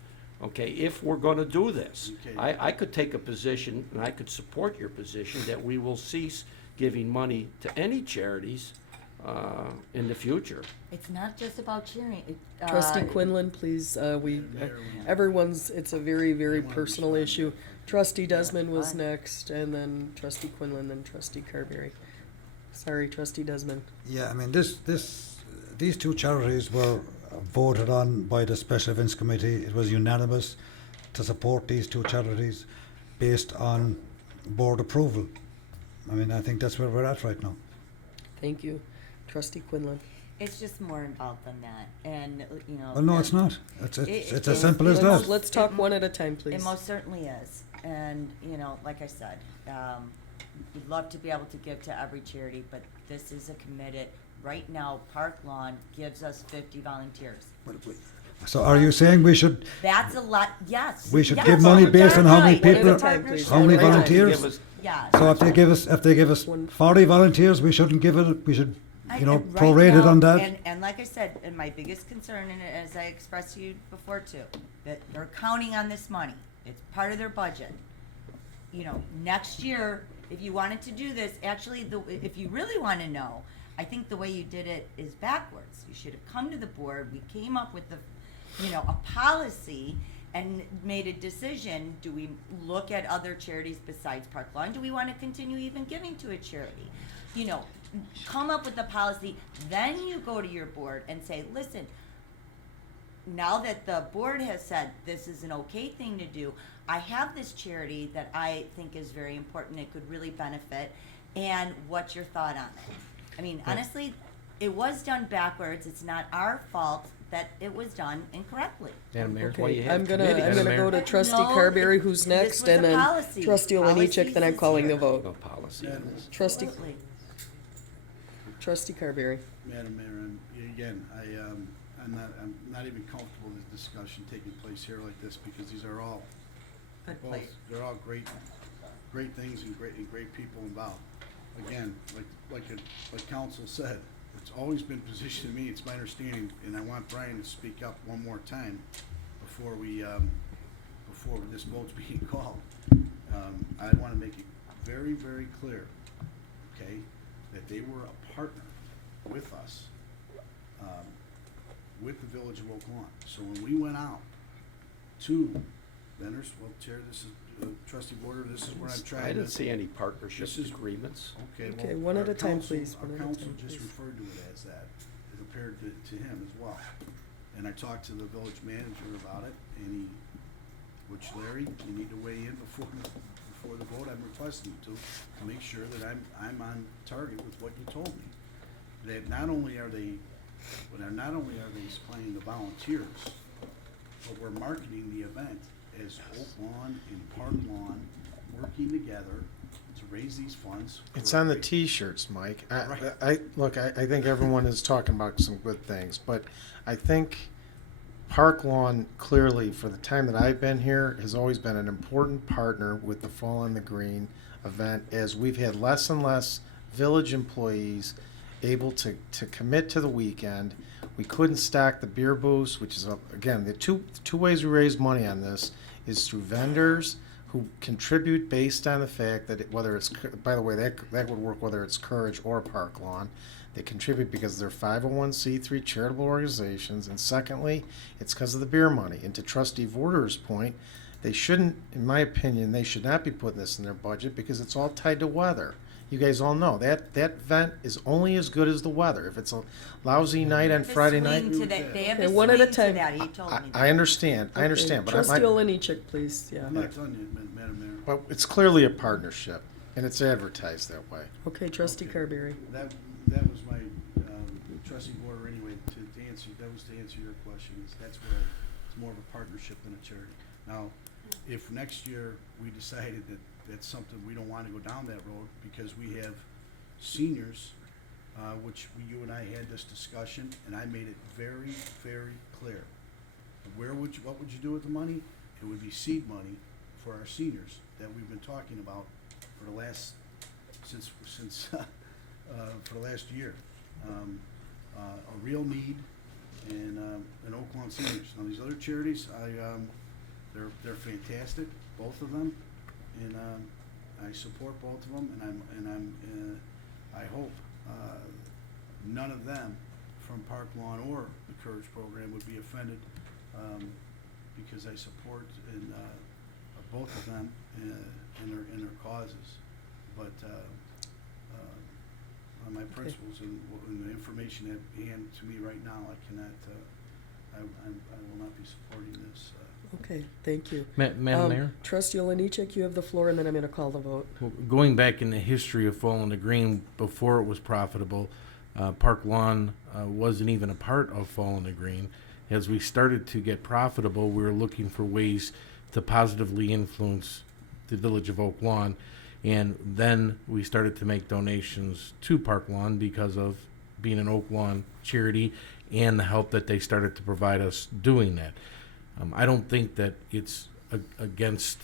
okay, if we're going to do this. Okay. I could take a position, and I could support your position, that we will cease giving money to any charities in the future. It's not just about cheering. Trustee Quinlan, please, it's a very, very personal issue. Trustee Desmond was next, and then Trustee Quinlan, then Trustee Carberry. Sorry, Trustee Desmond. Yeah, I mean, these two charities were voted on by the Special Events Committee. It was unanimous to support these two charities based on board approval. I mean, I think that's where we're at right now. Thank you. Trustee Quinlan. It's just more involved than that, and, Well, no, it's not. It's as simple as that. Let's talk one at a time, please. It most certainly is, and, like I said, we'd love to be able to give to every charity, but this is a committed, right now, Park Lawn gives us 50 volunteers. So are you saying we should, That's a lot, yes. we should yes. give money based on how many Right. It's a people, partnership. how many Right. volunteers? Yes. So if they give us 40 volunteers, we shouldn't give it, we should, And right prorate it now- on that? And like I said, and my biggest concern, and as I expressed to you before too, that they're counting on this money. It's part of their budget. Next year, if you wanted to do this, actually, if you really want to know, I think the way you did it is backwards. You should have come to the board. We came up with a policy and made a decision. Do we look at other charities besides Park Lawn? Do we want to continue even giving to a charity? Come up with a policy, then you go to your board and say, listen, now that the board has said this is an okay thing to do, I have this charity that I think is very important, it could really benefit, and what's your thought on it? I mean, honestly, it was done backwards. It's not our fault that it was done incorrectly. Madam Mayor, why Okay, you have I'm gonna committee? go to Trustee No, Carberry, who's this next, was and a then policy. Trustee Olenichek, then I'm Policies calling the is vote. No policy on this. Trustee, Absolutely. Trustee Carberry. Madam Mayor, and again, I'm not even comfortable with this discussion taking place here like this, because these are all Good both, place. they're all great things and great people involved. Again, like council said, it's always been positioned to me, it's my understanding, and I want Brian to speak up one more time before this vote's being called. I wanna make it very, very clear, okay, that they were a partner with us, with the Village of Oak Lawn. So when we went out to vendors, well, Chair, this is, Trustee Border, this is where I'm trying to. I didn't see any partnership This is- agreements. Okay, Okay, well, one at our a time, council- please, one at a Our council time, just please. referred to it as that, compared to him as well. And I talked to the village manager about it, and which Larry, you need to weigh in before the vote, I'm requesting you to make sure that I'm on target with what you told me. That not only are they supplying the volunteers, but we're marketing the event as Oak Lawn and Park Lawn working together to raise these funds. It's for a on the great- T-shirts, Mike. Right. I think everyone is talking about some good things, but I think Park Lawn clearly, for the time that I've been here, has always been an important partner with the Fall on the Green event, as we've had less and less village employees able to commit to the weekend. We couldn't stock the beer booths, which is, again, the two ways we raise money on this is through vendors who contribute based on the fact that whether it's, by the way, that would work whether it's Courage or Park Lawn. They contribute because they're 501c3 charitable organizations, and secondly, it's because of the beer money. And to Trustee Vorder's point, they shouldn't, in my opinion, they should not be putting this in their budget because it's all tied to weather. You guys all know that event is only as good as the weather. If it's a lousy night on Friday night, They have Okay, a one at a swing to time. that, he told me. I understand, Okay, but Trustee Olenichek, please, yeah. I'm not done yet, Madam Mayor. but it's clearly a partnership, and it's advertised that way. Okay, Trustee Okay. Carberry. That was my, Trustee Border anyway, to answer your question, that's where it's more of a partnership than a charity. Now, if next year we decided that that's something, we don't wanna go down that road, because we have seniors, which you and I had this discussion, and I made it very, very clear. What would you do with the money? It would be seed money for our seniors that we've been talking about for the last, since for the last year. A real need and Oak Lawn seniors. Now, these other charities, they're fantastic, both of them, and I support both of them, and I hope none of them from Park Lawn or the Courage Program would be offended, because I support both of them in their causes. But on my principles and the information at hand to me right now, I cannot, I will not be supporting this. Okay, thank you. Madam Mayor? Trustee Olenichek, you have the floor, and then I'm gonna call the vote. Well, going back in the history of Fall on the Green, before it was profitable, Park Lawn wasn't even a part of Fall on the Green. As we started to get profitable, we were looking for ways to positively influence the Village of Oak Lawn. And then we started to make donations to Park Lawn because of being an Oak Lawn charity and the help that they started to provide us doing that. I don't think that it's against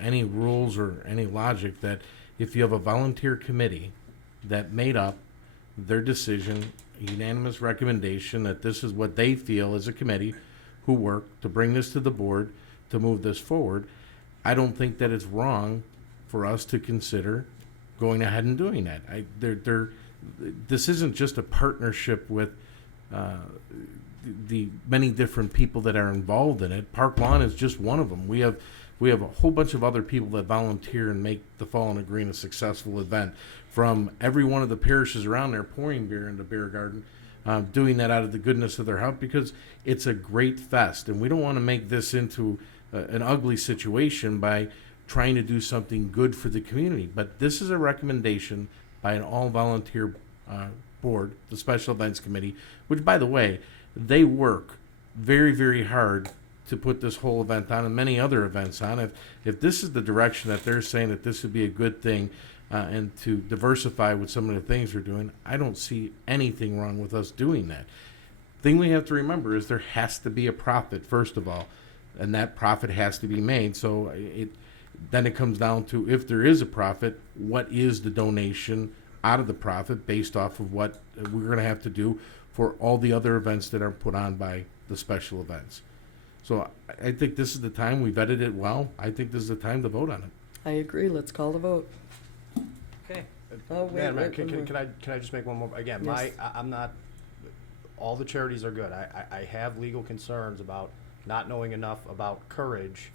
any rules or any logic that if you have a volunteer committee that made up their decision, unanimous recommendation that this is what they feel as a committee who work to bring this to the board to move this forward, I don't think that it's wrong for us to consider going ahead and doing that. This isn't just a partnership with the many different people that are involved in it. Park Lawn is just one of them. We have a whole bunch of other people that volunteer and make the Fall on the Green a successful event. From every one of the parishes around there pouring beer into Beer Garden, doing that out of the goodness of their heart, because it's a great fest, and we don't want to make this into an ugly situation by trying to do something good for the community. But this is a recommendation by an all-volunteer board, the Special Events Committee, which, by the way, they work very, very hard to put this whole event on and many other events on. If this is the direction that they're saying that this would be a good thing and to diversify with some of the things we're doing, I don't see anything wrong with us doing that. Thing we have to remember is there has to be a profit, first of all. and that profit has to be made. So then it comes down to, if there is a profit, what is the donation out of the profit based off of what we're going to have to do for all the other events that are put on by the special events. So I think this is the time. We vetted it well. I think this is the time to vote on it. I agree. Let's call the vote. Okay. Oh, wait, Madam Mayor, wait, one more. can I just make one more, again, Yes. I'm not, all the charities are good. I have legal concerns about not knowing enough about Courage,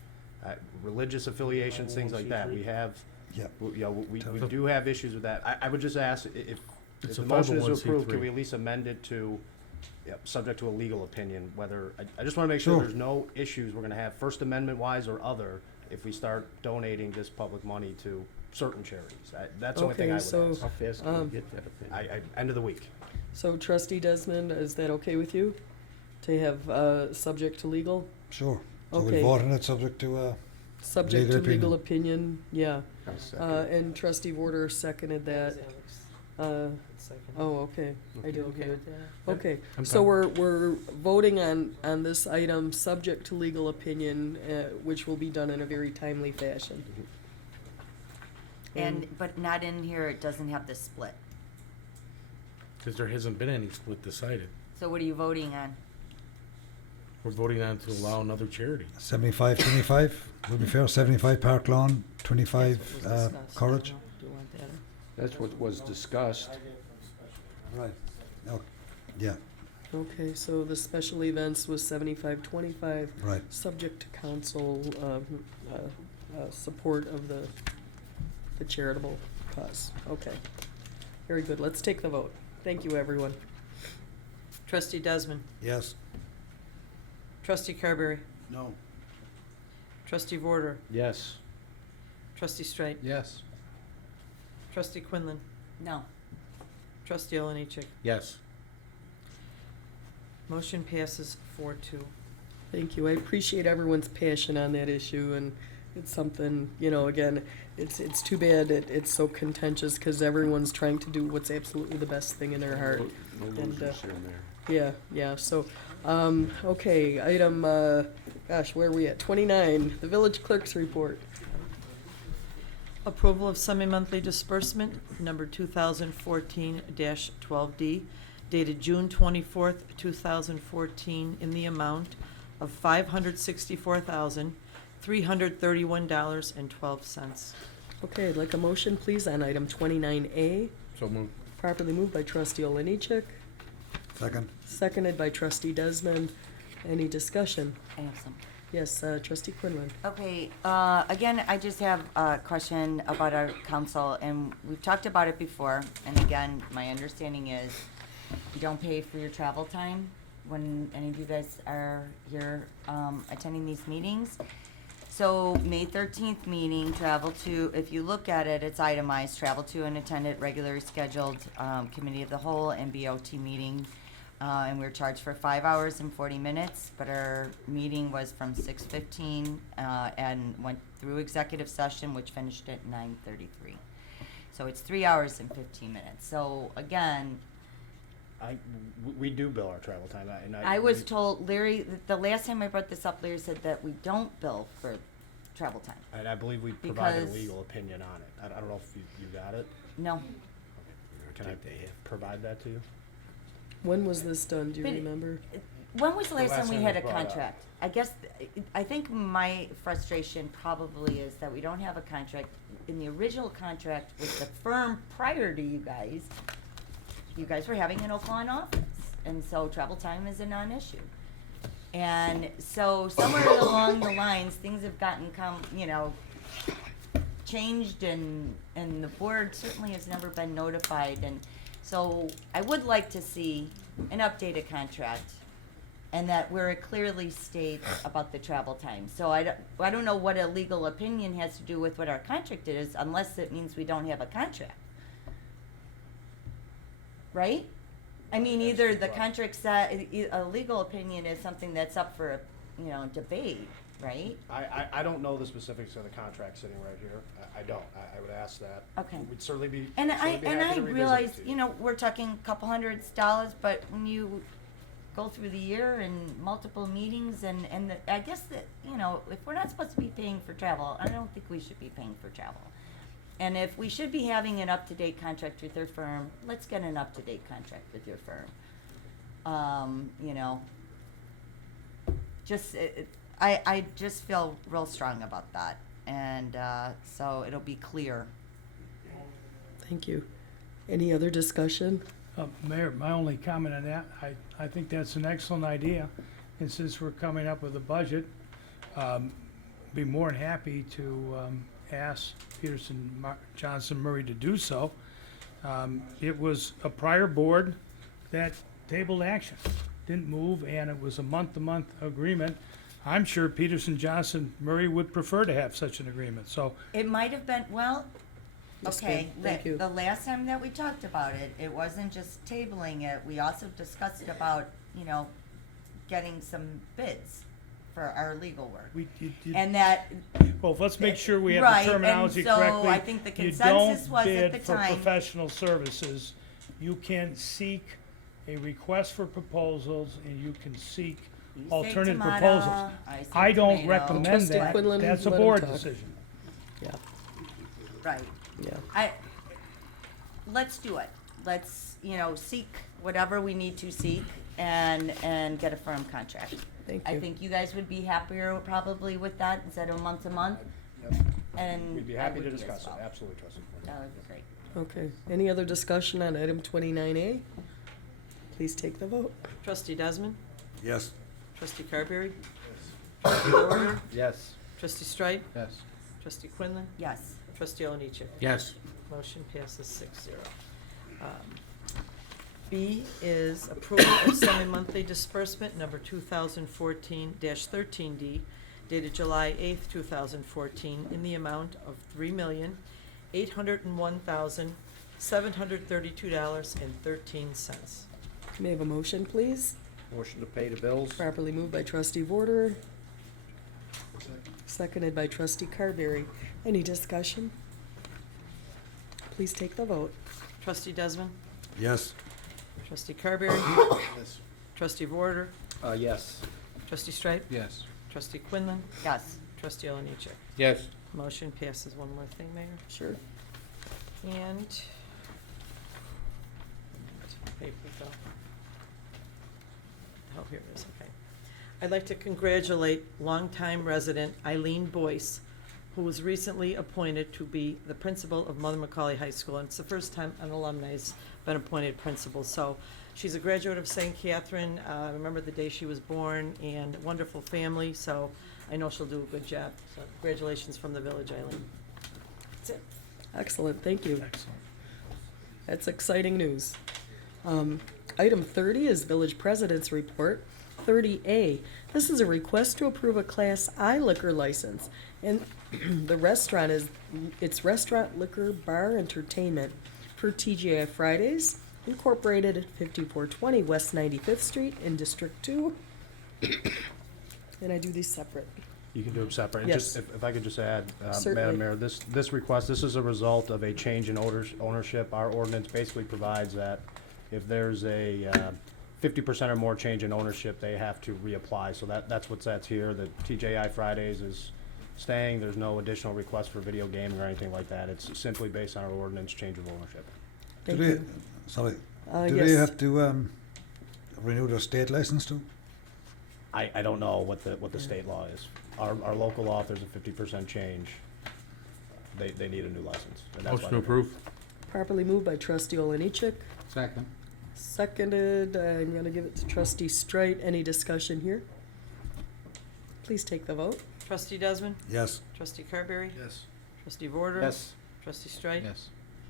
religious affiliations, things like that. We have, Yep. you know, we do have issues with that. I would just ask, if It's the a motion is to 501c3. approve, can we at least amend it to, subject to a legal opinion, whether, I just wanna make sure Sure. there's no issues we're gonna have, First Amendment wise or other, if we start donating this public money to certain charities. That's the only thing I Okay, would so, ask. How fast can we get that opinion? End of the week. So Trustee Desmond, is that okay with you? To have, subject to legal? Sure. So Okay. we'll vote on it subject to, Subject Legal to legal opinion, yeah. I'll second. And Trustee Warder seconded that. Second. Oh, okay. I You didn't okay hear. with that? Okay, I'm so fine. we're voting on this item, subject to legal opinion, which will be done in a very timely fashion. But not in here, it doesn't have the split. Because there hasn't been any split decided. So what are you voting on? We're voting on to allow another charity. 75, 25, will be fair, 75 Park Lawn, 25 That's what was discussed. Courage. Do you want that? Or- That's what was discussed. Right. Oh, yeah, Okay, so the special events was 75-25, right. subject to council, support of the charitable cause. Okay, very good. Let's take the vote. Thank you, everyone. Trustee Desmond. Yes. Trustee Carberry. No. Trustee Vorder. Yes. Trustee Straight. Yes. Trustee Quinlan. No. Trustee Oliniechek. Yes. Motion passes 4-2. Thank you. I appreciate everyone's passion on that issue, and it's something, you know, again, it's too bad it's so contentious because everyone's trying to do what's absolutely the best thing in their heart. No And, losers here and there. Yeah, so, okay, item, gosh, where are we at? 29, the village clerk's report. Approval of semi-monthly disbursement, number 2014-12D, dated June 24th, 2014, in the amount of $564,331.12. Okay, I'd like a motion, please, on item 29A. So moved. Properly moved by trustee Oliniechek, Second. seconded by trustee Desmond. Any discussion? I have some. Yes, trustee Quinlan. Okay, again, I just have a question about our council, and we've talked about it before, and again, my understanding is you don't pay for your travel time when any of you guys are here, attending these meetings. So, May 13th meeting, travel to, if you look at it, it's itemized, travel to and attend at regularly scheduled, committee of the whole and BOT meeting. And we were charged for 5 hours and 40 minutes, but our meeting was from 6:15, and went through executive session, which finished at 9:33. So it's 3 hours and 15 minutes. So again, We do bill our travel time, and I was told, Larry, the last time I brought this up, Larry said that we don't bill for travel time. And I believe we provided a Because- legal opinion on it. I don't know if you got it. No. Can I provide that to you? When was this done? Do you But- remember? When was the last time we had a it was brought up. contract? I guess, I think my frustration probably is that we don't have a contract. In the original contract with the firm prior to you guys were having an Oakland office, and so travel time is a non-issue. And so somewhere along the lines, things have gotten changed, and the board certainly has never been notified, and so I would like to see an updated contract, and that where it clearly states about the travel time. So I don't know what a legal opinion has to do with what our contract is, unless it means we don't have a contract. Right? I mean, either the contract said, a legal opinion is something that's up for, debate, right? I don't know the specifics of the contract sitting right here. I don't. I would ask that. Okay. We'd certainly be. And certainly be happy I to revisit realize, it to you. we're talking a couple $100s, but when you go through the year and multiple meetings and I guess that, you know, if we're not supposed to be paying for travel, I don't think we should be paying for travel. And if we should be having an up-to-date contract with their firm, let's get an up-to-date contract with your firm. You know, just, I just feel real strong about that. And, so it'll be clear. Thank you. Any other discussion? Mayor, my only comment on that, I think that's an excellent idea. And since we're coming up with a budget, be more than happy to ask Johnson Murray to do so. It was a prior board that tabled action, didn't move, and it was a month-to-month agreement. I'm sure Peterson Johnson Murray would prefer to have such an agreement, so. It might have been, well, Yes, okay, ma'am. Thank you. the last time that we talked about it, it wasn't just tabling it, we also discussed about, you know, getting some bids for our legal work. And that, Well, let's make sure we have Right, the and terminology so correctly. I think the consensus was at the You don't bid for time- professional services. You can seek a request for proposals, and you can seek You say alternative tomato, proposals. I say I don't tomato. recommend Trustee that. Quinlan, That's a let him board talk. decision. Yeah, right, yeah. let's do it. Let's, you know, seek whatever we need to seek and get a firm contract. Thank I you. think you guys would be happier probably with that instead of month to month. And We'd be I happy would to be as discuss it, well. absolutely, trustee. That would be great. Okay. Any other discussion on item 29A? Please take the vote. Trustee Desmond? Yes. Trustee Carberry? Trustee Warner? Yes. Trustee Strike? Yes. Trustee Quinlan? Yes. Trustee Oliniechek? Yes. Motion passes 6-0. B is approval of semi-monthly disbursement number 2014-13D dated July 8th, 2014, in the amount of $3,801,732.13. May I have a motion, please? Motion to pay the bills? Properly moved by trustee Vorder, seconded by trustee Carberry. Any discussion? Please take the vote. Trustee Desmond? Yes. Trustee Carberry? Yes. Trustee Vorder? Yes. Trustee Strike? Yes. Trustee Quinlan? Yes. Trustee Oliniechek? Yes. Motion passes. One more thing, Mayor. Sure. And paper though. Oh, here it is, okay. I'd like to congratulate longtime resident Eileen Boyce, who was recently appointed to be the principal of Mother McCauley High School. And it's the first time an alumni has been appointed principal. So she's a graduate of St. Catherine. I remember the day she was born, and wonderful family. So I know she'll do a good job. So congratulations from the village, Eileen. That's it. Excellent, thank you. Excellent. That's exciting news. Item 30 is Village President's Report. 30A, this is a request to approve a Class I liquor license. And the restaurant is, it's Restaurant Liquor Bar Entertainment for TGI Fridays, Incorporated at 5420 West 95th Street in District 2. And I do these separate. You can do them separate. And Yes. just, if I could just add, Certainly. Madam Mayor, this request, this is a result of a change in ownership. Our ordinance basically provides that if there's a 50% or more change in ownership, they have to reapply. So that's what's at here. The TJI Fridays is staying. There's no additional request for video gaming or anything like that. It's simply based on our ordinance change of ownership. Thank Do they, you. sorry, do Yes. they have to renew their state license too? I don't know what the state law is. Our local law, if there's a 50% change, they need a new license. And that's Motion why to they're- approve. Properly moved by trustee Oliniechek, Second. seconded, I'm gonna give it to trustee Strite. Any discussion here? Please take the vote. Trustee Desmond? Yes. Trustee Carberry? Yes. Trustee Vorder? Yes. Trustee Strike? Yes.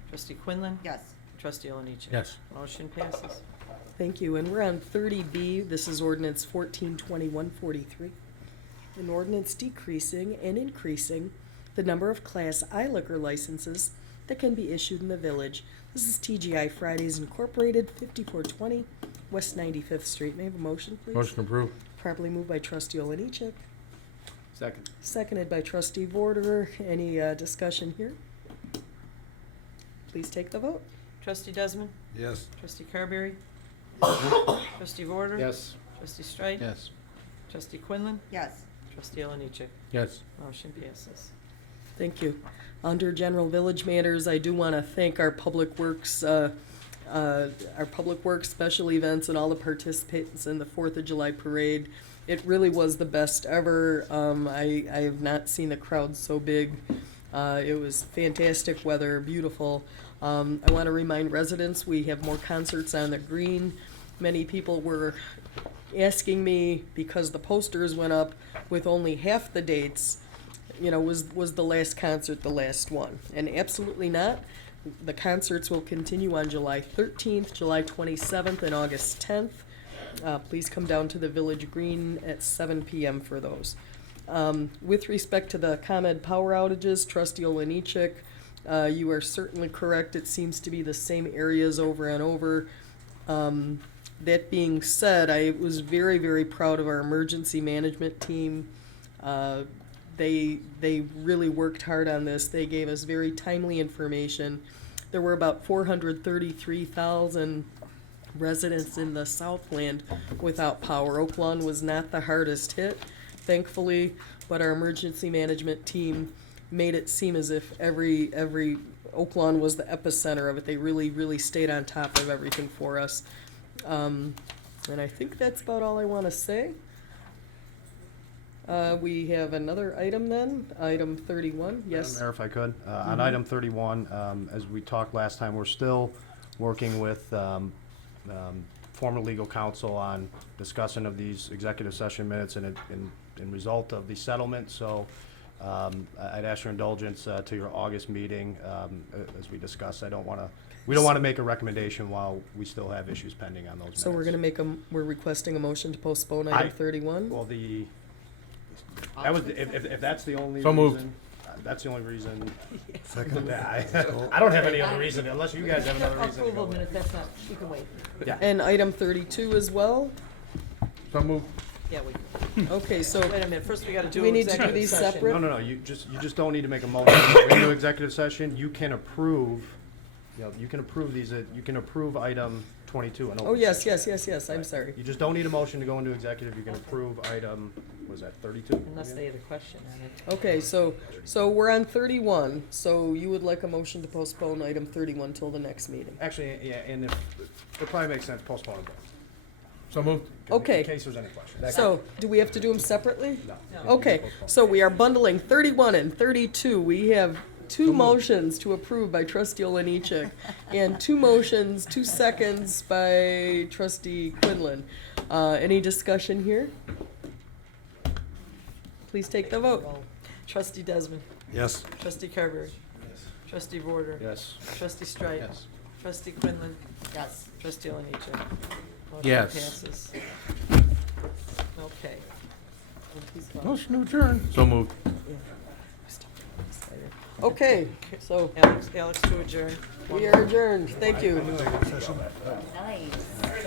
Trustee Quinlan? Yes. Trustee Oliniechek? Yes. Motion passes. Thank you, and we're on 30B. This is ordinance 142143. An ordinance decreasing and increasing the number of Class I liquor licenses that can be issued in the village. This is TGI Fridays Incorporated, 5420 West 95th Street. May I have a motion, please? Motion approved. Properly moved by trustee Oliniechek, Second. seconded by trustee Vorder. Any discussion here? Please take the vote. Trustee Desmond? Yes. Trustee Carberry? Trustee Vorder? Yes. Trustee Strike? Yes. Trustee Quinlan? Yes. Trustee Alanichek? Yes. Motion passes. Thank you. Under general village matters, I do want to thank our public works special events and all the participants in the 4th of July parade. It really was the best ever. I have not seen a crowd so big. It was fantastic weather, beautiful. I want to remind residents, we have more concerts on the green. Many people were asking me, because the posters went up with only half the dates, you know, was the last concert the last one? And absolutely not. The concerts will continue on July 13th, July 27th, and August 10th. Please come down to the Village Green at 7 p.m. for those. With respect to the ComEd power outages, Trustee Olenichik, you are certainly correct. It seems to be the same areas over and over. That being said, I was very, very proud of our emergency management team. They really worked hard on this. They gave us very timely information. There were about 433,000 residents in the Southland without power. Oak Lawn was not the hardest hit, thankfully, but our emergency management team made it seem as if every Oak Lawn was the epicenter of it. They really, really stayed on top of everything for us. And I think that's about all I want to say. We have another item then, item 31, yes. Madam Mayor, if I could, on item 31, as we talked last time, we're still working with former legal counsel on discussion of these executive session minutes in result of the settlement. So I'd ask your indulgence to your August meeting. As we discussed, we don't want to make a recommendation while we still have issues pending on those minutes. So we're gonna we're requesting a motion to postpone item 31? Well, that was, if that's the only So moved. reason, that's the only reason. Second. I don't have any other reason, unless you guys have another reason to go Approval of with. minutes, that's not, you can wait. Yeah. And item 32 as well? So moved. Yeah, Okay, so wait a minute, first we gotta do we need to do executive these session. separate? No, you just don't need to make a motion to go into executive session. You can approve, you can approve these, you can approve item 22 and Oh, yes, I'm sorry. You just don't need a motion to go into executive. You can approve item, was that 32? Unless they have a question on it. Okay, so we're on 31, so you would like a motion to postpone item 31 till the next meeting? Actually, yeah, and it probably makes sense to postpone it. So moved. Okay. In case there's any questions. So, do we have to do them separately? No. Okay, so we are bundling 31 and 32. We have two motions to approve by Trustee Olenichik and two motions, 2 seconds by Trustee Quinlan. Any discussion here? Please take the vote. Trustee Desmond. Yes. Trustee Carberry. Trustee Vorder. Yes. Trustee Strike. Yes. Trustee Quinlan. Yes. Trustee Alanichek. Motion Yes. passes. Okay. Motion to adjourn. So moved. Okay, so Alex to adjourn. we are adjourned. Thank you. Nice.